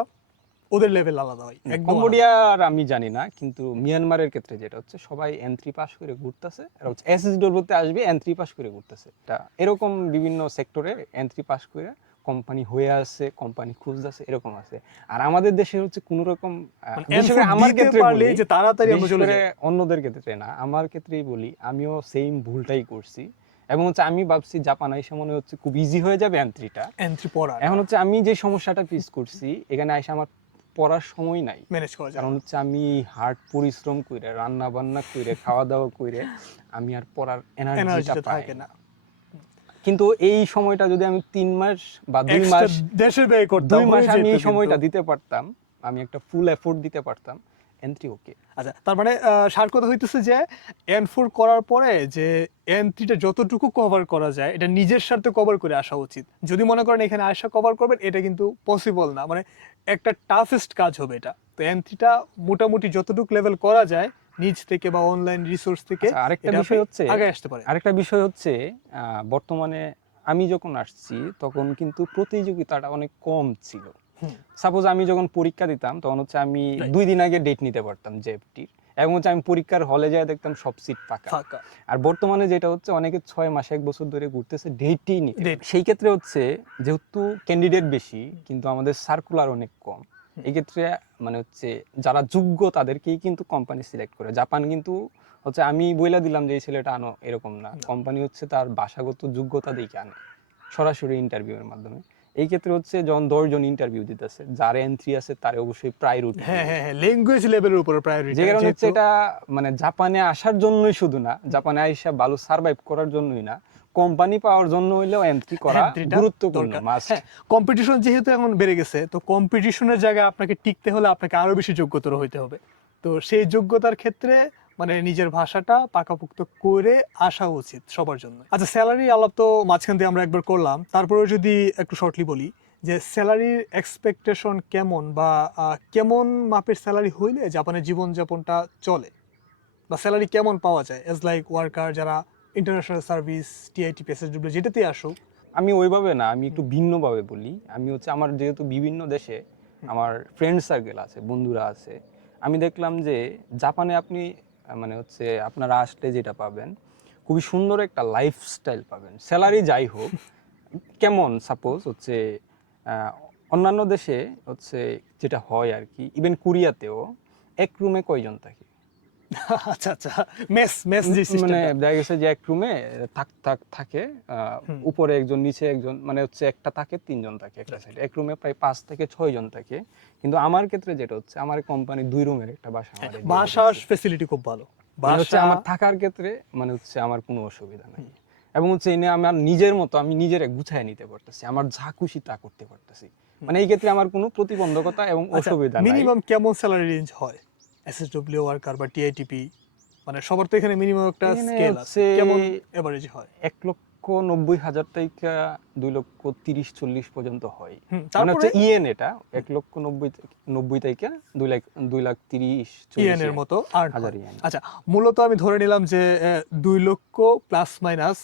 ওদের লেভেল আলাদা হয়, একদম কম্বোডিয়ার আমি জানি না, কিন্তু মিয়ানমারের ক্ষেত্রে যেটা হচ্ছে সবাই N3 পাস করে ঘুরতেছে, আর হচ্ছে SSW তে আসবে N3 পাস করে ঘুরতেছে। এটা এরকম বিভিন্ন সেক্টরে N3 পাস করে কোম্পানি হয়ে আছে, কোম্পানি খুঁজতেছে, এরকম আছে। আর আমাদের দেশে হচ্ছে কোন রকম, আমার ক্ষেত্রে বলি যে তাড়াতাড়ি আমরা চলে যাই, অন্যদের ক্ষেত্রে না, আমার ক্ষেত্রেই বলি, আমিও সেম ভুলটাই করছি। এবং হচ্ছে আমি ভাবছি জাপান আইসা মনে হচ্ছে খুব ইজি হয়ে যাবে N3 পড়া। এখন হচ্ছে আমি যে সমস্যাটা ফেস করছি, এখানে আইসা আমার পড়ার সময় নাই, ম্যানেজ করা যায়, কারণ হচ্ছে আমি হার্ড পরিশ্রম করে, রান্না বান্না করে, খাওয়া দাওয়া করে আমি আর পড়ার এনার্জিটা পাই না। কিন্তু এই সময়টা যদি আমি 3 মাস বা 2 মাস দেশের ব্যয় করতাম, 2 মাস আমি এই সময়টা দিতে পারতাম, আমি একটা ফুল এফোর্ট দিতে পারতাম, N3 ওকে। আচ্ছা, তার মানে সার কথা হইতেছে যে N4 করার পরে যে N3টা যতটুকু কভার করা যায় এটা নিজের স্বার্থে কভার করে আসা উচিত। যদি মনে করেন এখানে আসা কভার করবেন, এটা কিন্তু পসিবল না, মানে একটা টাফেস্ট কাজ হবে এটা। তো N3টা মোটামুটি যতটুকু লেভেল করা যায় নিজ থেকে বা অনলাইন রিসোর্স থেকে, আরেকটা বিষয় হচ্ছে আগে আসতে পারে। আরেকটা বিষয় হচ্ছে বর্তমানে আমি যখন আসছি তখন কিন্তু প্রতিযোগিতাটা অনেক কম ছিল। সাপোজ আমি যখন পরীক্ষা দিতাম তখন হচ্ছে আমি 2 দিন আগে ডেট নিতে পারতাম জেএফটির, এবং হচ্ছে আমি পরীক্ষার হলে যায় দেখতাম সব সিট ফাঁকা। আর বর্তমানে যেটা হচ্ছে অনেকে 6 মাস 1 বছর ধরে ঘুরতেছে ডেটই নিতে। সেই ক্ষেত্রে হচ্ছে যেহেতু ক্যান্ডিডেট বেশি কিন্তু আমাদের সার্কুলার অনেক কম, এই ক্ষেত্রে মানে হচ্ছে যারা যোগ্য তাদেরকেই কিন্তু কোম্পানি সিলেক্ট করে। জাপান কিন্তু হচ্ছে আমি বইলা দিলাম যে এই ছেলেটা আনো, এরকম না, কোম্পানি হচ্ছে তার ভাষাগত যোগ্যতা দেখে আনে সরাসরি ইন্টারভিউয়ের মাধ্যমে। এই ক্ষেত্রে হচ্ছে যখন 10 জন ইন্টারভিউ দিতেছে, যার N3 আছে তার অবশ্যই প্রায়োরিটি। হ্যাঁ, ল্যাঙ্গুয়েজ লেভেলের উপর প্রায়োরিটি, যে কারণে হচ্ছে এটা মানে জাপানে আসার জন্যই শুধু না, জাপানে আইসা ভালো সার্ভাইভ করার জন্যই না, কোম্পানি পাওয়ার জন্য হইলেও N3 করা গুরুত্বপূর্ণ, মাস্ট। কম্পিটিশন যেহেতু এখন বেড়ে গেছে, তো কম্পিটিশনের জায়গায় আপনাকে টিকতে হলে আপনাকে আরো বেশি যোগ্যতর হইতে হবে। তো সেই যোগ্যতার ক্ষেত্রে মানে নিজের ভাষাটা পাকাপোক্ত করে আসা উচিত সবার জন্য। আচ্ছা, স্যালারি আলাপ তো মাঝখান দিয়ে আমরা একবার করলাম, তারপরেও যদি একটু শর্টলি বলি যে স্যালারির এক্সপেকটেশন কেমন, বা কেমন মাপের স্যালারি হইলে জাপানের জীবনযাপনটা চলে, বা স্যালারি কেমন পাওয়া যায় এজ লাইক ওয়ার্কার যারা ইন্টারন্যাশনাল সার্ভিস, টিআইটি, এসএসডব্লিউ যেটাতে আসুক? আমি ওইভাবে না, আমি একটু ভিন্নভাবে বলি। আমি হচ্ছে আমার যেহেতু বিভিন্ন দেশে আমার ফ্রেন্ড সার্কেল আছে, বন্ধুরা আছে, আমি দেখলাম যে জাপানে আপনি মানে হচ্ছে আপনারা আসলে যেটা পাবেন খুবই সুন্দর একটা লাইফস্টাইল পাবেন, স্যালারি যাই হোক কেমন। সাপোজ হচ্ছে অন্যান্য দেশে হচ্ছে যেটা হয় আর কি, ইভেন কোরিয়াতেও এক রুমে কয়জন থাকে? আচ্ছা আচ্ছা, মেস মেস যে মানে সিস্টেমটা। দেখা গেছে যে এক রুমে থাকে হুম। উপরে একজন নিচে একজন, মানে হচ্ছে একটা থাকে তিনজন থাকে একটা সাইডে, এক রুমে প্রায় 5 থেকে 6 জন থাকে। কিন্তু আমার ক্ষেত্রে যেটা হচ্ছে, আমার কোম্পানি 2 রুমের একটা বাসা আমারে দিয়ে বাসার দিয়েছে। ফ্যাসিলিটি খুব ভালো। মানে হচ্ছে বাসা আমার থাকার ক্ষেত্রে মানে হচ্ছে আমার কোনো অসুবিধা নাই, এবং হচ্ছে এনে আমার নিজের মতো আমি নিজেরে গুছায় নিতে পারতেছি, আমার যা খুশি তা করতে পারতেছি। মানে এই ক্ষেত্রে আমার কোনো প্রতিবন্ধকতা এবং আচ্ছা, অসুবিধা নাই। মিনিমাম কেমন স্যালারি রেঞ্জ হয় এসএসডব্লিউ ওয়ার্কার বা টিআইটিপি? মানে সবার তো এখানে মিনিমাম একটা এখানে স্কেল আছে, হচ্ছে কেমন এভারেজ হয়? 1,90,000 থেকে 2,30,40 পর্যন্ত হয়। মানে তারপরে হচ্ছে ইএন, এটা 1,90,000 থেকে 2,30,40 ইএন এর মতো আর্ন হাজার হয়। ইয়েন। আচ্ছা, মূলত আমি ধরে নিলাম যে 2 লক্ষ প্লাস মাইনাস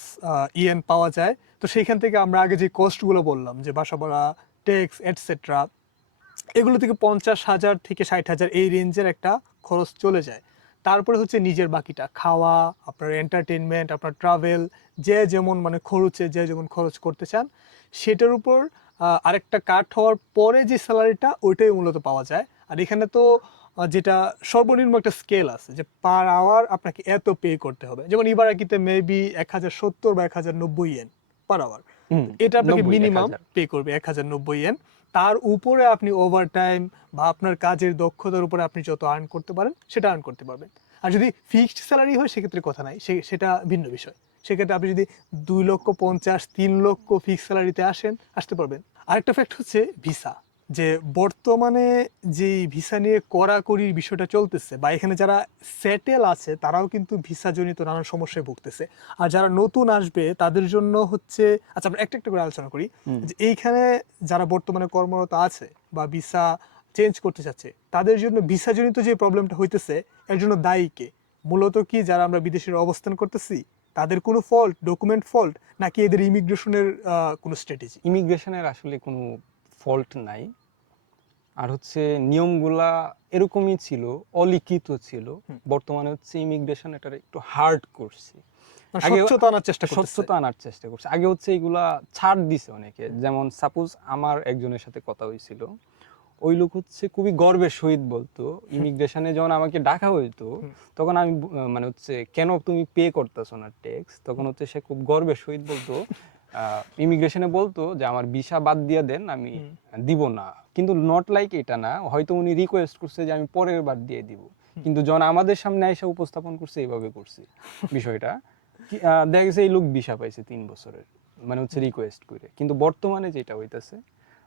ইএন পাওয়া যায়। তো সেইখান থেকে আমরা আগে যে কস্টগুলো বললাম, যে বাসা ভাড়া, ট্যাক্স এটসেট্রা, এগুলো থেকে 50,000 থেকে 60,000 এই রেঞ্জের একটা খরচ চলে যায়। তারপরে হচ্ছে নিজের বাকিটা খাওয়া, আপনার এন্টারটেনমেন্ট, আপনার ট্রাভেল, যে যেমন মানে খরচে যে যেমন খরচ করতে চান সেটার উপর আরেকটা কাট হওয়ার পরে যে স্যালারিটা ওইটাই মূলত পাওয়া যায়। আর এখানে তো যেটা সর্বনিম্ন একটা স্কেল আছে যে পার আওয়ার আপনাকে এত পে করতে হবে, যেমন ইবারাকিতে মেবি 1,070 বা 1,090 ইয়েন পার আওয়ার। এটা আপনাকে 90, মিনিমাম 1,000। পে করবে 1,090 ইয়েন। তার উপরে আপনি ওভারটাইম বা আপনার কাজের দক্ষতার উপরে আপনি যত আর্ন করতে পারেন সেটা আর্ন করতে পারবেন। আর যদি ফিক্সড স্যালারি হয় সেক্ষেত্রে কথা নাই, সেটা ভিন্ন বিষয়। সেক্ষেত্রে আপনি যদি 2,50,000 3 লক্ষ ফিক্সড স্যালারিতে আসতে পারবেন। আরেকটা ফ্যাক্ট হচ্ছে ভিসা, যে বর্তমানে যে ভিসা নিয়ে কড়াকড়ির বিষয়টা চলতেছে, বা এখানে যারা সেটেল আছে তারাও কিন্তু ভিসা জনিত নানান সমস্যায় ভুগতেছে। আর যারা নতুন আসবে তাদের জন্য হচ্ছে, আচ্ছা আমরা একটা একটা করে আলোচনা করি, যে এইখানে যারা বর্তমানে কর্মরত আছে বা ভিসা চেঞ্জ করতে চাচ্ছে তাদের জন্য ভিসা জনিত যে প্রবলেমটা হইতেছে এর জন্য দায়ী কে? মূলত কি যারা আমরা বিদেশের অবস্থান করতেছি তাদের কোনো ফল্ট, ডকুমেন্ট ফল্ট, নাকি এদের ইমিগ্রেশনের কোনো স্ট্র্যাটেজি? ইমিগ্রেশনের আসলে কোনো ফল্ট নাই। আর হচ্ছে নিয়মগুলা এরকমই ছিল, অলিখিত ছিল। বর্তমানে হচ্ছে ইমিগ্রেশন এটা একটু হার্ড করছে। মানে আগে স্বচ্ছতা আনার চেষ্টা করতেছে। স্বচ্ছতা আনার চেষ্টা করছে। আগে হচ্ছে এগুলা ছাড় দিছে অনেকে। যেমন সাপোজ আমার একজনের সাথে কথা হয়েছিল, ওই লোক হচ্ছে খুবই গর্বের সহিত বলতো, ইমিগ্রেশনে যখন আমাকে ডাকা হইতো তখন আমি মানে হচ্ছে কেন তুমি পে করতেছো না ট্যাক্স, তখন হচ্ছে সে খুব গর্বের সহিত বলতো, ইমিগ্রেশনে বলতো যে আমার ভিসা বাদ দিয়ে দেন, আমি দিব না। কিন্তু নট লাইক এটা না, হয়তো উনি রিকোয়েস্ট করছে যে আমি পরের বার দিয়ে দিব, কিন্তু যখন আমাদের সামনে এসে উপস্থাপন করছে এইভাবে করছে বিষয়টা। দেখা গেছে এই লোক ভিসা পাইছে 3 বছরের, মানে হচ্ছে রিকোয়েস্ট করে। কিন্তু বর্তমানে যেটা হইতাছে,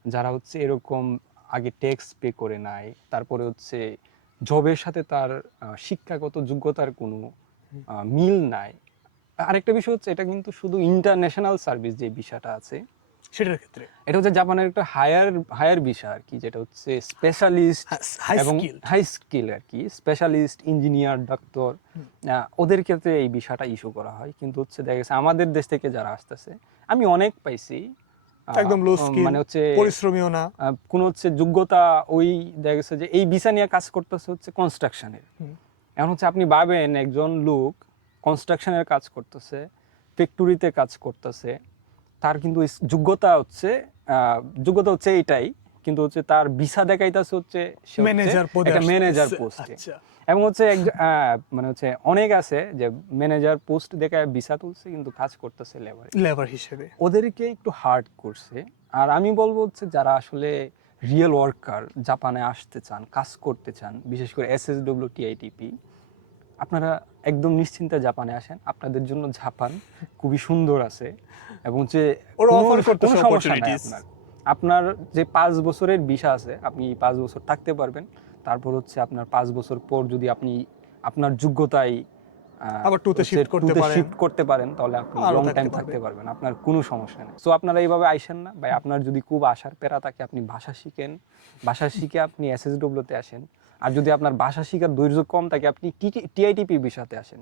যারা হচ্ছে এরকম আগে ট্যাক্স পে করে নাই, তারপরে হচ্ছে জবের সাথে তার শিক্ষাগত যোগ্যতার কোনো মিল নাই। আরেকটা বিষয় হচ্ছে, এটা কিন্তু শুধু ইন্টারন্যাশনাল সার্ভিস যে বিষয়টা আছে, সেটার ক্ষেত্রে এটা হচ্ছে জাপানের একটা হায়ার বিষয় আর কি, যেটা হচ্ছে স্পেশালিস্ট হাই এবং স্কিল। হাই স্কিল আর কি, স্পেশালিস্ট ইঞ্জিনিয়ার, ডাক্তার, ওদের ক্ষেত্রে এই বিষয়টা ইস্যু করা হয়। কিন্তু হচ্ছে দেখা গেছে আমাদের দেশ থেকে যারা আসতেছে, আমি অনেক পাইছি একদম লো স্কিল, মানে হচ্ছে পরিশ্রমীও না। কোনো হচ্ছে যোগ্যতা, ওই দেখা গেছে যে এই ভিসা নিয়ে কাজ করতেছে হচ্ছে কনস্ট্রাকশনের। এখন হচ্ছে আপনি ভাবেন একজন লোক কনস্ট্রাকশনের কাজ করতেছে, ফ্যাক্টরিতে কাজ করতেছে, তার কিন্তু যোগ্যতা হচ্ছে এইটাই, কিন্তু হচ্ছে তার ভিসা দেখাইতেছে হচ্ছে সে ম্যানেজার পদে একটা আসতেছে। ম্যানেজার পোস্টে। আচ্ছা, এবং হচ্ছে মানে হচ্ছে অনেক আছে যে ম্যানেজার পোস্ট দেখায় ভিসা তুলছে কিন্তু কাজ করতেছে লেবারে। লেবার হিসেবে। ওদেরকে একটু হার্ড করছে। আর আমি বলবো হচ্ছে যারা আসলে রিয়েল ওয়ার্কার, জাপানে আসতে চান, কাজ করতে চান, বিশেষ করে এসএসডব্লিউ টিআইটিপি, আপনারা একদম নিশ্চিন্তে জাপানে আসেন। আপনাদের জন্য জাপান খুবই সুন্দর আছে, এবং যে ওরা কোনো অফার করতেছে কোনো সমস্যা নাই opportunities। আপনার যে 5 বছরের ভিসা আছে, আপনি 5 বছর থাকতে পারবেন। তারপর হচ্ছে আপনার 5 বছর পর যদি আপনি আপনার যোগ্যতায় আবার টুতে শিফট করতে পারেন, তাহলে আপনি আরো লং টাইম থাকতে থাকতে পারবেন, আপনার কোনো সমস্যা নেই। সো আপনারা এইভাবে আইসেন না ভাই, আপনার যদি খুব আশার পেরা থাকে আপনি ভাষা শিখেন, ভাষা শিখে আপনি এসএসডব্লিউ তে আসেন। আর যদি আপনার ভাষা শিখার ধৈর্য কম থাকে, আপনি টিআইটিপি ভিসাতে আসেন।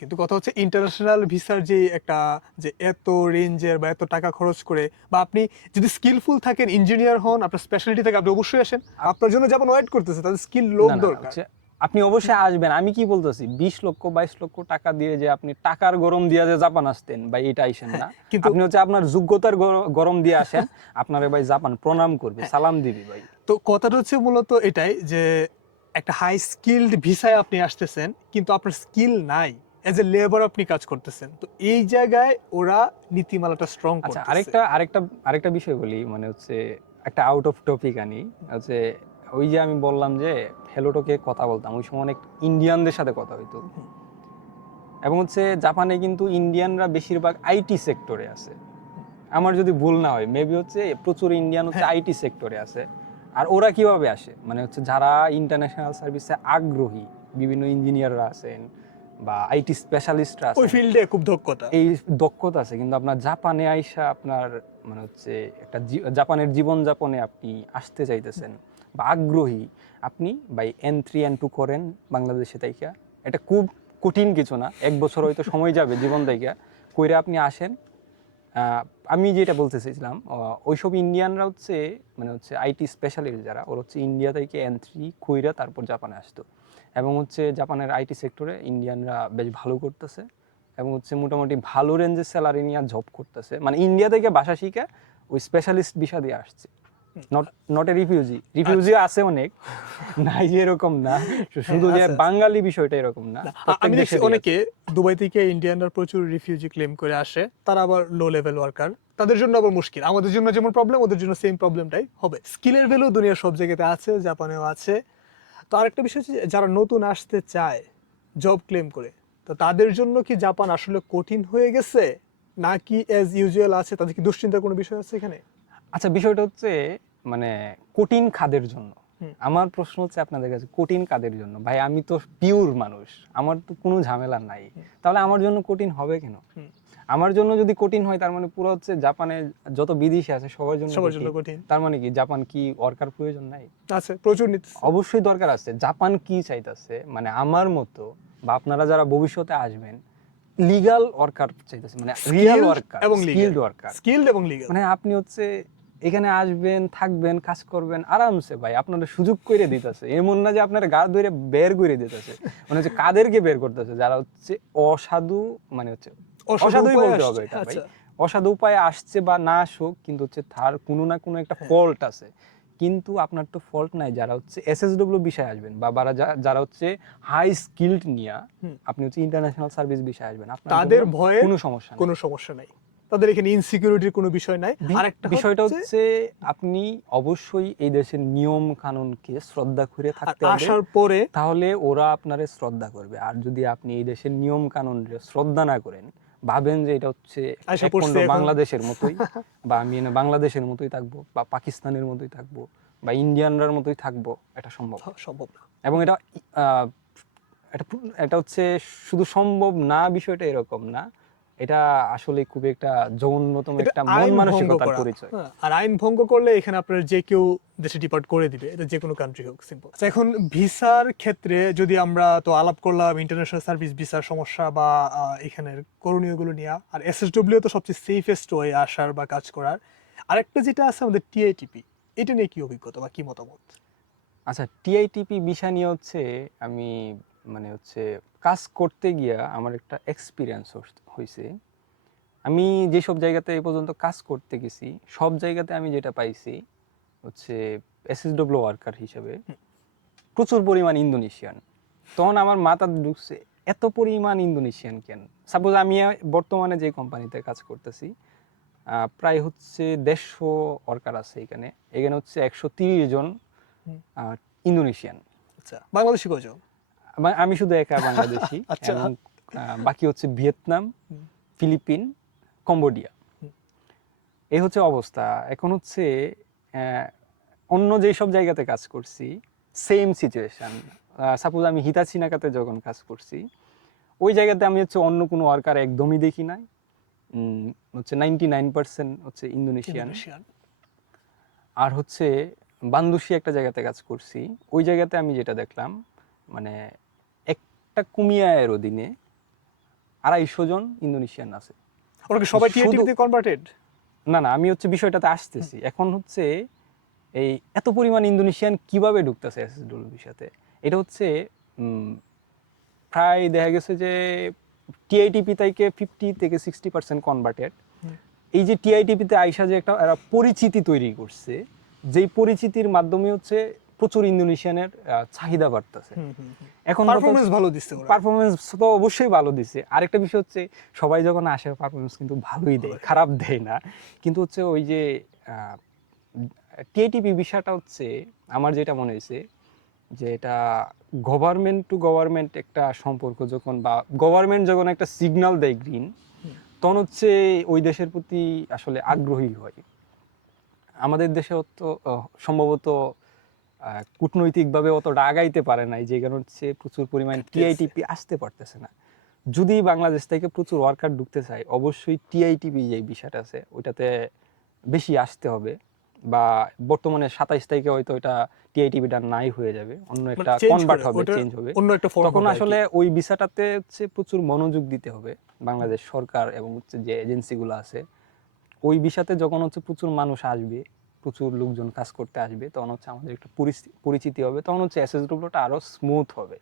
কিন্তু কথা হচ্ছে ইন্টারন্যাশনাল ভিসার যে একটা, যে এত রেঞ্জের বা এত টাকা খরচ করে, বা আপনি যদি স্কিলফুল থাকেন, ইঞ্জিনিয়ার হন, আপনার স্পেশালিটি থাকে, আপনি অবশ্যই আসেন। আপনার জন্য যেমন ওয়েট করতেছে, তাদের স্কিল লোক না, না, দরকার। হচ্ছে আপনি অবশ্যই আসবেন। আমি কি বলতেছি, 20 লক্ষ 22 লক্ষ টাকা দিয়ে যে আপনি টাকার গরম দিয়ে যে জাপান আসতেন ভাই, এটা আইসেন না। কিন্তু আপনি হচ্ছে আপনার যোগ্যতার গরম দিয়ে আসেন, আপনারে ভাই জাপান প্রণাম করবে, সালাম দিবি ভাই। তো কথাটা হচ্ছে মূলত এটাই যে একটা হাই স্কিলড ভিসায় আপনি আসতেছেন, কিন্তু আপনার স্কিল নাই, এজ এ লেবার আপনি কাজ করতেছেন, তো এই জায়গায় ওরা নীতিমালাটা স্ট্রং আচ্ছা, করতেছে। আরেকটা বিষয় বলি, মানে হচ্ছে একটা আউট অফ টপিক আনি, হচ্ছে ওই যে আমি বললাম যে ফেলোটোকে কথা বলতাম, ওই সময় অনেক ইন্ডিয়ানদের সাথে কথা হইতো, এবং হচ্ছে জাপানে কিন্তু ইন্ডিয়ানরা বেশিরভাগ আইটি সেক্টরে আছে, আমার যদি ভুল না হয় মেবি হচ্ছে প্রচুর ইন্ডিয়ান হচ্ছে হ্যাঁ। আইটি সেক্টরে আছে। আর ওরা কিভাবে আসে, মানে হচ্ছে যারা ইন্টারন্যাশনাল সার্ভিসে আগ্রহী, বিভিন্ন ইঞ্জিনিয়াররা আছেন বা আইটি স্পেশালিস্টরা ওই আছেন, ফিল্ডে খুব দক্ষতা। এই দক্ষতা আছে, কিন্তু আপনার জাপানে আইসা আপনার মানে হচ্ছে একটা জাপানের জীবনযাপনে আপনি আসতে চাইতেছেন বা আগ্রহী, আপনি বাই N3 N2 করেন বাংলাদেশে তাইকা, এটা খুব কঠিন কিছু না, 1 বছর হয়তো সময় যাবে জীবন তাইকা কইরা আপনি আসেন। আমি যেটা বলতে চাইছিলাম, ওইসব ইন্ডিয়ানরা হচ্ছে মানে হচ্ছে আইটি স্পেশালিস্ট যারা, ওরা হচ্ছে ইন্ডিয়া থেকে N3 কইরা তারপর জাপানে আসতো, এবং হচ্ছে জাপানের আইটি সেক্টরে ইন্ডিয়ানরা বেশ ভালো করতেছে, এবং হচ্ছে মোটামুটি ভালো রেঞ্জের স্যালারি নিয়ে জব করতেছে, মানে ইন্ডিয়া থেকে ভাষা শিখে ওই স্পেশালিস্ট ভিসা দিয়ে আসছে, নট এ রিফিউজি আছে অনেক, নাই যে এরকম না, শুধু যে আছে, আছে। বাঙালি বিষয়টা এরকম না, প্রত্যেক আমি দেখছি দেশেরই অনেকে আছে। দুবাই থেকে ইন্ডিয়ানরা প্রচুর রিফিউজি ক্লেম করে আসে, তারা আবার লো লেভেল ওয়ার্কার, তাদের জন্য আবার মুশকিল। আমাদের জন্য যেমন প্রবলেম, ওদের জন্য সেম প্রবলেমটাই হবে। স্কিলের ভ্যালু দুনিয়ার সব জায়গাতে আছে, জাপানেও আছে। তো আরেকটা বিষয় হচ্ছে যে যারা নতুন আসতে চায় জব ক্লেম করে, তো তাদের জন্য কি জাপান আসলে কঠিন হয়ে গেছে, নাকি অ্যাজ ইউজুয়াল আছে? তাদের কি দুশ্চিন্তার কোনো বিষয় আছে এখানে? আচ্ছা, বিষয়টা হচ্ছে মানে কঠিন খাদের জন্য, হুম। আমার প্রশ্ন হচ্ছে আপনাদের কাছে, কঠিন কাদের জন্য? ভাই আমি তো পিওর মানুষ, আমার তো কোনো ঝামেলা নাই, তাহলে আমার জন্য কঠিন হবে কেন? হুম। আমার জন্য যদি কঠিন হয়, তার মানে পুরো হচ্ছে জাপানে যত বিদেশি আছে সবার জন্য সবার জন্য কঠিন। কঠিন তার মানে কি জাপান কি ওয়ার্কার প্রয়োজন নাই? আছে, প্রচুর নিতেছে। অবশ্যই দরকার আছে। জাপান কি চাইতেছে, মানে আমার মতো বা আপনারা যারা ভবিষ্যতে আসবেন, লিগ্যাল ওয়ার্কার চাইতেছে, মানে রিয়েল ওয়ার্কার, এবং লিগ্যাল, স্কিলড ওয়ার্কার। স্কিলড এবং লিগ্যাল। মানে আপনি হচ্ছে এখানে আসবেন, থাকবেন, কাজ করবেন আরামসে, ভাই আপনারা সুযোগ করে দিতেছে, এমন না যে আপনারা গা ধরে বের করে দিতেছে, মানে হচ্ছে কাদেরকে বের করতেছে, যারা হচ্ছে অসাধু, মানে হচ্ছে অসাধুই উপায়ে বলতে আসছে। হবে এটা ভাই, আচ্ছা। অসাধু উপায়ে আসছে বা না আসুক, কিন্তু হচ্ছে তার কোনো না কোনো একটা ফল্ট আছে। কিন্তু আপনার তো ফল্ট নাই, যারা হচ্ছে SSW বিষয়ে আসবেন বা যারা হচ্ছে হাই স্কিলড নিয়া আপনি হচ্ছে ইন্টারন্যাশনাল সার্ভিস বিষয়ে আসবেন, আপনার তাদের জন্য ভয়ে কোনো সমস্যা নেই। কোনো সমস্যা নাই, তাদের এখানে ইনসিকিউরিটির কোনো বিষয় নাই। আরেকটা বিষয়টা হচ্ছে আপনি অবশ্যই এই দেশের নিয়ম কানুনকে শ্রদ্ধা করে থাকতে হবে, আসার পরে তাহলে ওরা আপনারে শ্রদ্ধা করবে। আর যদি আপনি এই দেশের নিয়ম কানুন শ্রদ্ধা না করেন, ভাবেন যে এটা হচ্ছে আশা একখণ্ড পড়ছে এখন বাংলাদেশের মতোই, বা আমি এনে বাংলাদেশের মতোই থাকবো বা পাকিস্তানের মতোই থাকবো বা ইন্ডিয়ানরার মতোই থাকবো, এটা সম্ভব না। সম্ভব না। এবং আহ, এটা হচ্ছে শুধু সম্ভব না, বিষয়টা এরকম না, এটা আসলে খুব একটা জঘন্যতম এটা একটা মন আইন ভঙ্গ মানসিকতার করা। পরিচয়। হ্যাঁ, আর আইন ভঙ্গ করলে এখানে আপনার যে কেউ দেশে ডিপার্ট করে দিবে, এটা যে কোনো কান্ট্রি হোক, সিম্পল। আচ্ছা, এখন ভিসার ক্ষেত্রে যদি আমরা তো আলাপ করলাম ইন্টারন্যাশনাল সার্ভিস ভিসার সমস্যা বা এখানের করণীয়গুলো নিয়ে, আর SSW তো সবচেয়ে সেফেস্ট ওয়ে আসার বা কাজ করার। আরেকটা যেটা আছে আমাদের TITP, এটা নিয়ে কি অভিজ্ঞতা বা কি মতামত? আচ্ছা, TITP বিষয় নিয়ে হচ্ছে আমি মানে হচ্ছে কাজ করতে গিয়া আমার একটা এক্সপিরিয়েন্স হয়েছে। আমি যেসব জায়গাতে এই পর্যন্ত কাজ করতে গেছি, সব জায়গাতে আমি যেটা পাইছি হচ্ছে SSW ওয়ার্কার হিসেবে প্রচুর পরিমাণ ইন্দোনেশিয়ান। তখন আমার মাথা ঢুকছে, এত পরিমাণ ইন্দোনেশিয়ান কেন? সাপোজ আমি বর্তমানে যে কোম্পানিতে কাজ করতেছি, প্রায় হচ্ছে 150 ওয়ার্কার আছে এখানে, এখানে হচ্ছে 130 জন ইন্দোনেশিয়ান। আচ্ছা, বাংলাদেশি কয়জন? আমি শুধু একা বাংলাদেশি, আচ্ছা। এবং বাকি হচ্ছে ভিয়েতনাম, ফিলিপিন, কম্বোডিয়া। এই হচ্ছে অবস্থা। এখন হচ্ছে অন্য যেসব জায়গাতে কাজ করছি সেম সিচুয়েশন, সাপোজ আমি হিতাচি নাকাতে যখন কাজ করছি, ওই জায়গাতে আমি হচ্ছে অন্য কোনো ওয়ার্কার একদমই দেখি নাই, হচ্ছে 99% হচ্ছে ইন্দোনেশিয়ান। আর হচ্ছে বান্দুশি একটা জায়গাতে কাজ করছি, ওই জায়গাতে আমি যেটা দেখলাম, মানে একটা কুমিয়ায়ের অধীনে 250 জন ইন্দোনেশিয়ান আছে। ওরা কি সবাই শুধু TITP তে কনভার্টেড? না না, আমি হচ্ছে বিষয়টাতে আসতেছি। এখন হচ্ছে এই এত পরিমাণ ইন্দোনেশিয়ান কিভাবে ঢুকতেছে SSW সাথে, এটা হচ্ছে প্রায় দেখা গেছে যে TITP থেকে 50 থেকে 60% কনভার্টেড। এই যে TITP তে আইসা যে একটা এরা পরিচিতি তৈরি করছে, যেই পরিচিতির মাধ্যমে হচ্ছে প্রচুর ইন্দোনেশিয়ানের চাহিদা বাড়তেছে। এখন পারফরম্যান্স ভালো দিচ্ছে ওরা। পারফরমেন্স তো অবশ্যই ভালো দিছে। আরেকটা বিষয় হচ্ছে সবাই যখন আসে পারফরমেন্স কিন্তু ভালোই দেয়, খারাপ দেয় না। কিন্তু হচ্ছে ওই যে টিআইটিপি বিষয়টা হচ্ছে আমার যেটা মনে হয়েছে যে এটা গভর্নমেন্ট টু গভর্নমেন্ট একটা সম্পর্ক, যখন বা গভর্নমেন্ট যখন একটা সিগন্যাল দেয় গ্রিন, তখন হচ্ছে ওই দেশের প্রতি আসলে আগ্রহী হয়। আমাদের দেশে তো সম্ভবত কূটনৈতিকভাবে অতটা আগাইতে পারে নাই, যে কারণে হচ্ছে প্রচুর পরিমাণ টিআইটিপি আসতে পারতেছে না। যদি বাংলাদেশ থেকে প্রচুর ওয়ার্কার ঢুকতে চায়, অবশ্যই টিআইটিপি যে বিষয়টা আছে ওইটাতে বেশি আসতে হবে। বা বর্তমানে 27 তারিখে হয়তো এটা টিআইটিপিটা নাই হয়ে যাবে, অন্য একটা কনভার্ট হবে, চেঞ্জ হবে, অন্য একটা ফর্ম তখন হবে। আসলে ওই বিষয়টাতে হচ্ছে প্রচুর মনোযোগ দিতে হবে বাংলাদেশ সরকার এবং হচ্ছে যে এজেন্সিগুলো আছে। ওই বিষয়তে যখন হচ্ছে প্রচুর মানুষ আসবে, প্রচুর লোকজন কাজ করতে আসবে, তখন হচ্ছে আমাদের একটা পরিচিতি হবে, তখন হচ্ছে এসএসডব্লিউটা আরো স্মুথ হবে।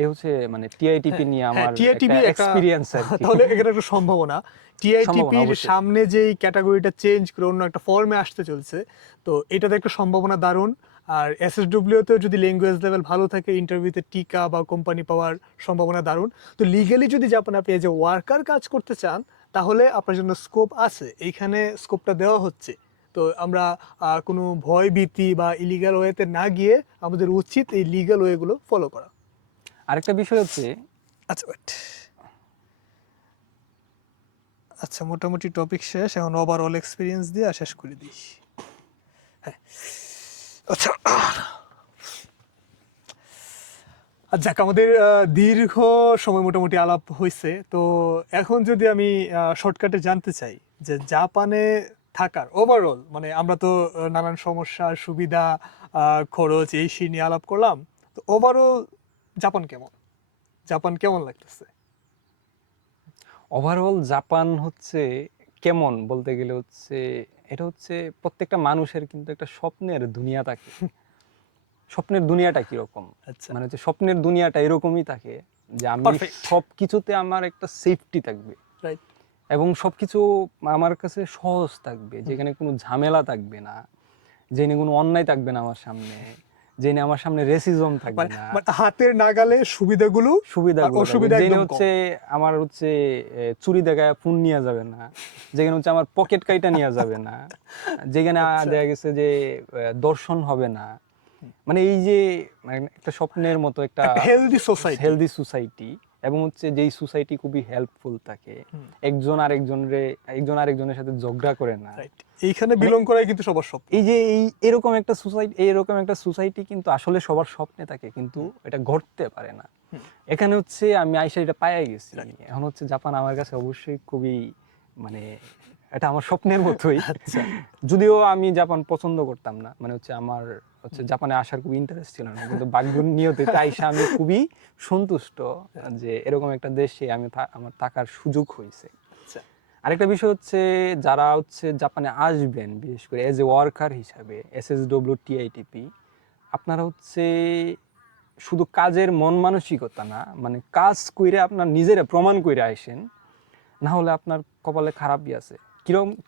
এই হচ্ছে মানে টিআইটিপি নিয়ে আমার টিআইটিপি একটা একটা এক্সপেরিয়েন্স আর কি। তাহলে এখানে একটা সম্ভাবনা টিআইটিপির অবশ্যই। সামনে যেই ক্যাটাগরিটা চেঞ্জ করে অন্য একটা ফর্মে আসতে চলছে, তো এটাতে একটা সম্ভাবনা দারুণ। আর এসএসডব্লিউ তেও যদি ল্যাঙ্গুয়েজ লেভেল ভালো থাকে, ইন্টারভিউতে টিকা বা কোম্পানি পাওয়ার সম্ভাবনা দারুণ। তো লিগ্যালি যদি জাপানে আপনি যে ওয়ার্কার কাজ করতে চান, তাহলে আপনার জন্য স্কোপ আছে, এইখানে স্কোপটা দেওয়া হচ্ছে। তো আমরা কোনো ভয় ভীতি বা ইলিগাল ওয়েতে না গিয়ে আমাদের উচিত এই লিগ্যাল ওয়েগুলো ফলো করা। আরেকটা বিষয় হচ্ছে আচ্ছা ওয়েট, আচ্ছা মোটামুটি টপিক শেষ, এখন ওভারঅল এক্সপিরিয়েন্স দিয়ে শেষ করে দিই। হ্যাঁ আচ্ছা যাক, আমাদের দীর্ঘ সময় মোটামুটি আলাপ হয়েছে। তো এখন যদি আমি শর্টকাটে জানতে চাই যে জাপানে থাকার ওভারঅল, মানে আমরা তো নানান সমস্যা সুবিধা খরচ এই সেই নিয়ে আলাপ করলাম, তো ওভারঅল জাপান কেমন, জাপান কেমন লাগতেছে? ওভারঅল জাপান হচ্ছে কেমন বলতে গেলে হচ্ছে এটা হচ্ছে প্রত্যেকটা মানুষের কিন্তু একটা স্বপ্নের দুনিয়া থাকে। স্বপ্নের দুনিয়াটা কিরকম, আচ্ছা মানে হচ্ছে স্বপ্নের দুনিয়াটা এরকমই থাকে যে আমি Perfect. সবকিছুতে আমার একটা সেফটি থাকবে রাইট। এবং সবকিছু আমার কাছে সহজ থাকবে, যেখানে কোনো ঝামেলা থাকবে না, যেখানে কোনো অন্যায় থাকবে না আমার সামনে, যেখানে আমার সামনে রেসিজম থাকবে না, মানে হাতের নাগালে সুবিধাগুলো আর সুবিধাগুলো থাকবে, অসুবিধা যেখানে একদম কম। হচ্ছে আমার হচ্ছে চুরি দেখায় ফোন নিয়ে যাবে না, যেখানে হচ্ছে আমার পকেট কাইটা নিয়ে যাবে না, যেখানে আচ্ছা। দেখা গেছে যে দর্শন হবে না। মানে এই যে মানে একটা স্বপ্নের মতো একটা হেলদি সোসাইটি। হেলদি সোসাইটি, এবং হচ্ছে যেই সোসাইটি খুবই হেল্পফুল থাকে, একজন আরেকজনের সাথে ঝগড়া করে না। রাইট, এইখানে বিলং করাই কিন্তু সবার স্বপ্ন। এই যে এরকম একটা সোসাইটি কিন্তু আসলে সবার স্বপ্নে থাকে, কিন্তু এটা ঘটতে পারে না। এখানে হচ্ছে আমি আইসা এটা পাইয়া গেছি। এখন হচ্ছে জাপান আমার কাছে অবশ্যই খুবই মানে এটা আমার স্বপ্নের মতোই। আচ্ছা যদিও আমি জাপান পছন্দ করতাম না, মানে হচ্ছে আমার হচ্ছে জাপানে আসার খুব ইন্টারেস্ট ছিল না, কিন্তু ভাগ্য নিয়তে আইসা আমি খুবই সন্তুষ্ট যে এরকম একটা দেশে আমার থাকার সুযোগ হয়েছে। আচ্ছা আরেকটা বিষয় হচ্ছে যারা হচ্ছে জাপানে আসবেন, বিশেষ করে এজ এ ওয়ার্কার হিসাবে এসএসডব্লিউ টিআইটিপি, আপনারা হচ্ছে শুধু কাজের মন মানসিকতা না, মানে কাজ কইরা আপনার নিজেরা প্রমাণ কইরা আইসেন, না হলে আপনার কপালে খারাপই আছে।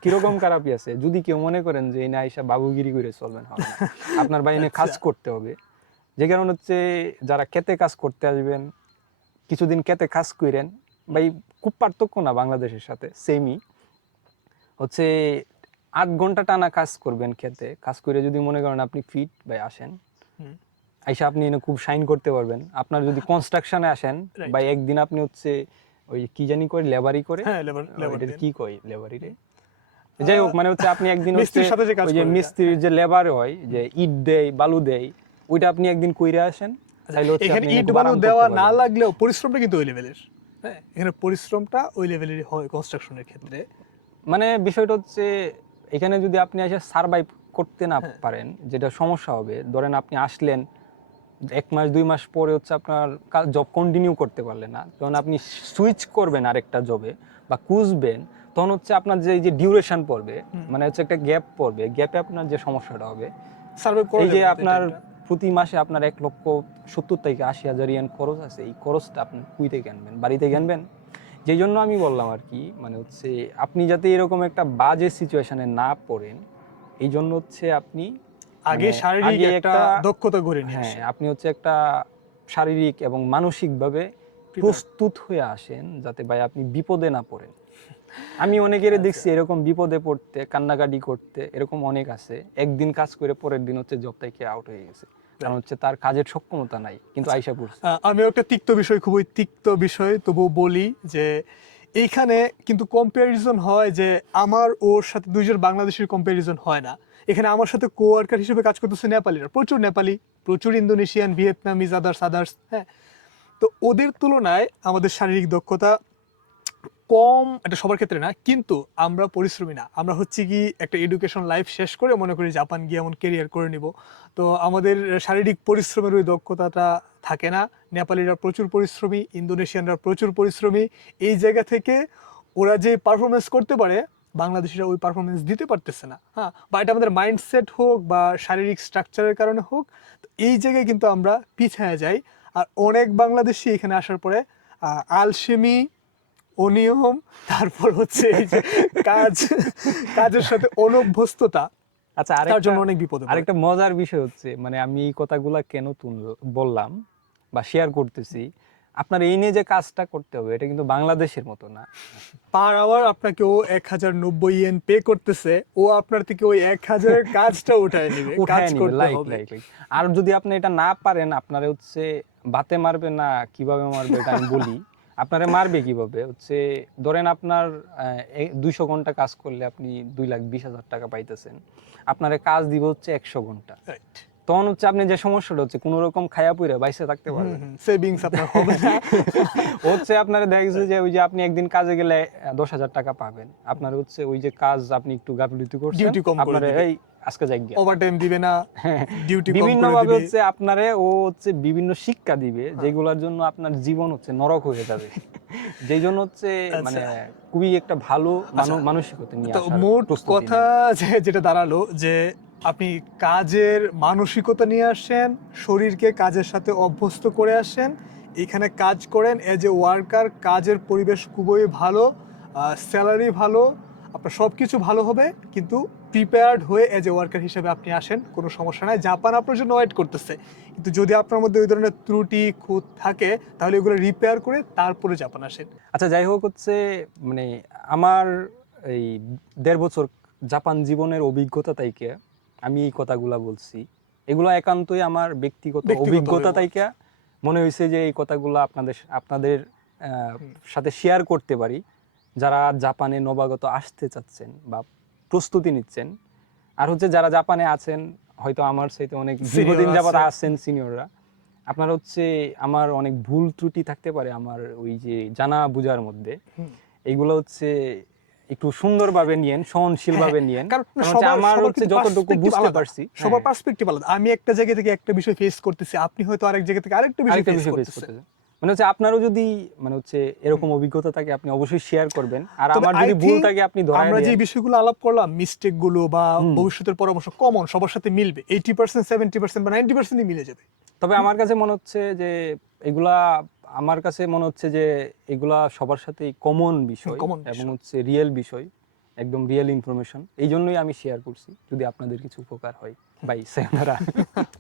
কিরকম খারাপই আছে, যদি কেউ মনে করেন যে এনে আইসা বাবুগিরি করে চলবেন, হবে না। আপনার বাইরে কাজ করতে হবে। যে কারণ হচ্ছে যারা খেতে কাজ করতে আসবেন, কিছুদিন খেতে কাজ করেন ভাই, খুব পার্থক্য না বাংলাদেশের সাথে, সেমই হচ্ছে 8 ঘন্টা টানা কাজ করবেন খেতে, কাজ করে যদি মনে করেন আপনি ফিট ভাই আসেন, আইসা আপনি এনে খুব শাইন করতে পারবেন। আপনার যদি কনস্ট্রাকশনে আসেন Right. ভাই, একদিন আপনি হচ্ছে ওই কি জানি করে লেবারি করে, হ্যাঁ লেবার এটার কি কয় লেবারি রে, যাই হোক, মানে হচ্ছে আপনি একদিন হচ্ছে মিস্ত্রির সাথে যে কাজ ওই যে করে, মিস্ত্রির যে লেবার হয়, যে ইট দেয় বালু দেয়, ওইটা আপনি একদিন কইরা আসেন, তাইলে হচ্ছে এখানে আপনি ইট খুব বালু আরাম দেওয়া করতে না পারবেন। লাগলেও পরিশ্রমটা কিন্তু ওই লেভেলের। হ্যাঁ, এখানে পরিশ্রমটা ওই লেভেলেরই হয় কনস্ট্রাকশনের ক্ষেত্রে। মানে বিষয়টা হচ্ছে এখানে যদি আপনি এসে সারভাইভ করতে না পারেন, যেটা সমস্যা হবে, ধরেন আপনি আসলেন 1 মাস 2 মাস পরে হচ্ছে আপনার জব কন্টিনিউ করতে পারলেন না, যখন আপনি সুইচ করবেন আরেকটা জবে বা খুঁজবেন, তখন হচ্ছে আপনার যে এই যে ডিউরেশন পড়বে, মানে হচ্ছে একটা গ্যাপ পড়বে, গ্যাপে আপনার যে সমস্যাটা হবে, সার্ভাইভ করা এই যে যাবে না আপনার এটা। প্রতি মাসে আপনার 1,70,000 থেকে 80,000 ইয়েন খরচ আছে, এই খরচটা আপনি কুই থেকে আনবেন, বাড়ি থেকে আনবেন। যেই জন্য আমি বললাম আর কি, মানে হচ্ছে আপনি যাতে এরকম একটা বাজে সিচুয়েশনে না পড়েন, এই জন্য হচ্ছে আপনি আগে মানে শারীরিক আগে একটা দক্ষতা গড়ে নিয়ে হ্যাঁ আসে। আপনি হচ্ছে একটা শারীরিক এবং মানসিকভাবে প্রস্তুত হয়ে আসেন যাতে ভাই আপনি বিপদে না পড়েন। আমি অনেকের আচ্ছা। দেখছি এরকম বিপদে পড়তে কান্নাকাটি করতে, এরকম অনেক আছে একদিন কাজ করে পরের দিন হচ্ছে জব থেকে আউট হয়ে গেছে, কারণ হচ্ছে তার কাজের সক্ষমতা নাই কিন্তু আইসা পড়ছে। আমিও একটা খুবই তিক্ত বিষয় তবু বলি যে এইখানে কিন্তু কম্প্যারিজন হয় যে আমার ওর সাথে দুইজন বাংলাদেশের কম্প্যারিজন হয় না। এখানে আমার সাথে কোয়ার্কার হিসেবে কাজ করতেছে নেপালিরা, প্রচুর নেপালি, প্রচুর ইন্দোনেশিয়ান, ভিয়েতনামিজ, আদার্স, হ্যাঁ। তো ওদের তুলনায় আমাদের শারীরিক দক্ষতা কম, এটা সবার ক্ষেত্রে না, কিন্তু আমরা পরিশ্রমী না। আমরা হচ্ছে কি একটা এডুকেশন লাইফ শেষ করে মনে করি জাপান গিয়ে এমন কেরিয়ার করে নিব, তো আমাদের শারীরিক পরিশ্রমের ওই দক্ষতাটা থাকে না। নেপালিরা প্রচুর পরিশ্রমী, ইন্দোনেশিয়ানরা প্রচুর পরিশ্রমী। এই জায়গা থেকে ওরা যে পারফরমেন্স করতে পারে বাংলাদেশিরা ওই পারফরমেন্স দিতে পারতেছে না, হ্যাঁ। বা এটা আমাদের মাইন্ডসেট হোক বা শারীরিক স্ট্রাকচারের কারণে হোক, তো এই জায়গায় কিন্তু আমরা পিছিয়ে যাই। আর অনেক বাংলাদেশি এখানে আসার পরে আলসেমি, অনিয়ম, তারপর হচ্ছে এই যে কাজের সাথে অনভ্যস্ততা, আচ্ছা তার জন্য অনেক বিপদে পড়ে। আরেকটা মজার বিষয় হচ্ছে মানে আমি এই কথাগুলা কেন বললাম বা শেয়ার করতেছি, আপনার এই নিয়ে যে কাজটা করতে হবে এটা কিন্তু বাংলাদেশের মতো না। পার আওয়ার আপনাকে ও 1090 ইয়েন পে করতেছে, ও আপনার থেকে ওই 1000 এর কাজটা উঠায় নিবে, কাজ করতে হবে। আর যদি আপনি এটা না পারেন, আপনারা হচ্ছে বাতে মারবে না কিভাবে মারবে এটা আমি বলি। আপনারা মারবে কিভাবে হচ্ছে, ধরেন আপনার 200 ঘন্টা কাজ করলে আপনি 2,20,000 টাকা পাইতেছেন, আপনারা কাজ দিব হচ্ছে 100 ঘন্টা, রাইট। তখন হচ্ছে আপনি যে সমস্যাটা হচ্ছে কোন রকম খায়া পইরা বাইসে থাকতে পারবেন, সেভিংস আপনার হবে না। হচ্ছে আপনারা দেখা গেছে যে ওই যে আপনি একদিন কাজে গেলে 10,000 টাকা পাবেন, আপনার হচ্ছে ওই যে কাজ আপনি একটু গাফিলতি করছেন, ডিউটি কম করে আপনার দিবে, এই আজকে যাই গিয়া ওভারটাইম দিবে না, ডিউটি কম বিভিন্ন করে ভাবে দিবে। হচ্ছে আপনারে ও হচ্ছে বিভিন্ন শিক্ষা দিবে যেগুলোর জন্য আপনার জীবন হচ্ছে নরক হয়ে যাবে। যেই জন্য হচ্ছে মানে খুবই একটা ভালো মানসিকতা নিয়ে তো আসার মোট প্রস্তুতি কথা যেটা দাঁড়ালো যে আপনি কাজের মানসিকতা নিয়ে আসেন, শরীরকে কাজের সাথে অভ্যস্ত করে আসেন, এখানে কাজ করেন এজ এ ওয়ার্কার, কাজের পরিবেশ খুবই ভালো, স্যালারি ভালো, আপনার সব কিছু ভালো হবে, কিন্তু প্রিপেয়ার্ড হয়ে এজ এ ওয়ার্কার হিসেবে আপনি আসেন, কোনো সমস্যা নাই। জাপান আপনার জন্য ওয়েট করতেছে, কিন্তু যদি আপনার মধ্যে ওই ধরনের ত্রুটি খুঁত থাকে তাহলে এগুলো রিপেয়ার করে তারপরে জাপান আসেন। আচ্ছা যাই হোক হচ্ছে মানে আমার এই 1.5 বছর জাপান জীবনের অভিজ্ঞতা থেকে আমি এই কথাগুলা বলছি, এগুলো একান্তই আমার ব্যক্তিগত অভিজ্ঞতা থেকে মনে হয়েছে যে এই কথাগুলো আপনাদের সাথে শেয়ার করতে পারি, যারা জাপানে নবাগত আসতে চাচ্ছেন বা প্রস্তুতি নিচ্ছেন, আর হচ্ছে যারা জাপানে আছেন হয়তো আমার সাথে অনেক দীর্ঘদিন যাবত আছেন সিনিয়ররা, আপনার হচ্ছে আমার অনেক ভুল ত্রুটি থাকতে পারে আমার ওই যে জানা বুঝার মধ্যে, এইগুলো হচ্ছে একটু সুন্দরভাবে নিয়েন, সহনশীলভাবে নিয়েন, কারণ আমার হচ্ছে যতটুকু বুঝতে পারছি সবার পার্সপেক্টিভ আলাদা। আমি একটা জায়গা থেকে একটা বিষয় ফেস করতেছি, আপনি হয়তো আরেক জায়গা থেকে আরেকটা বিষয় ফেস করতেছেন। মানে হচ্ছে আপনারও যদি মানে হচ্ছে এরকম অভিজ্ঞতা থাকে আপনি অবশ্যই শেয়ার করবেন, আর আমার যদি ভুল থাকে আপনি ধরায় আমরা যে বিষয়গুলো আলাপ করলাম, মিস্টেক গুলো বা ভবিষ্যতের পরামর্শ কমন সবার সাথে মিলবে, 80% 70% বা 90% মিলে যাবে। তবে আমার কাছে মনে হচ্ছে যে এগুলা সবার সাথেই কমন বিষয় এবং হচ্ছে রিয়েল বিষয়, একদম রিয়েল ইনফরমেশন, এই জন্যই আমি শেয়ার করছি, যদি আপনাদের কিছু উপকার হয়। ভাই সায়নারা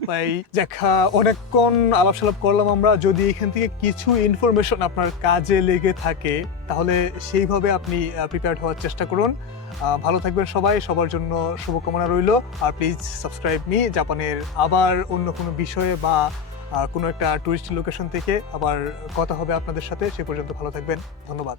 ভাই দেখা অনেকক্ষণ আলাপ করলাম আমরা, যদি এখান থেকে কিছু ইনফরমেশন আপনার কাজে লেগে থাকে তাহলে সেইভাবে আপনি প্রিপেয়ার্ড হওয়ার চেষ্টা করুন। ভালো থাকবেন সবাই, সবার জন্য শুভকামনা রইল। আর প্লিজ সাবস্ক্রাইব মি। জাপানের আবার অন্য কোনো বিষয়ে বা কোনো একটা টুরিস্ট লোকেশন থেকে আবার কথা হবে আপনাদের সাথে। সে পর্যন্ত ভালো থাকবেন, ধন্যবাদ।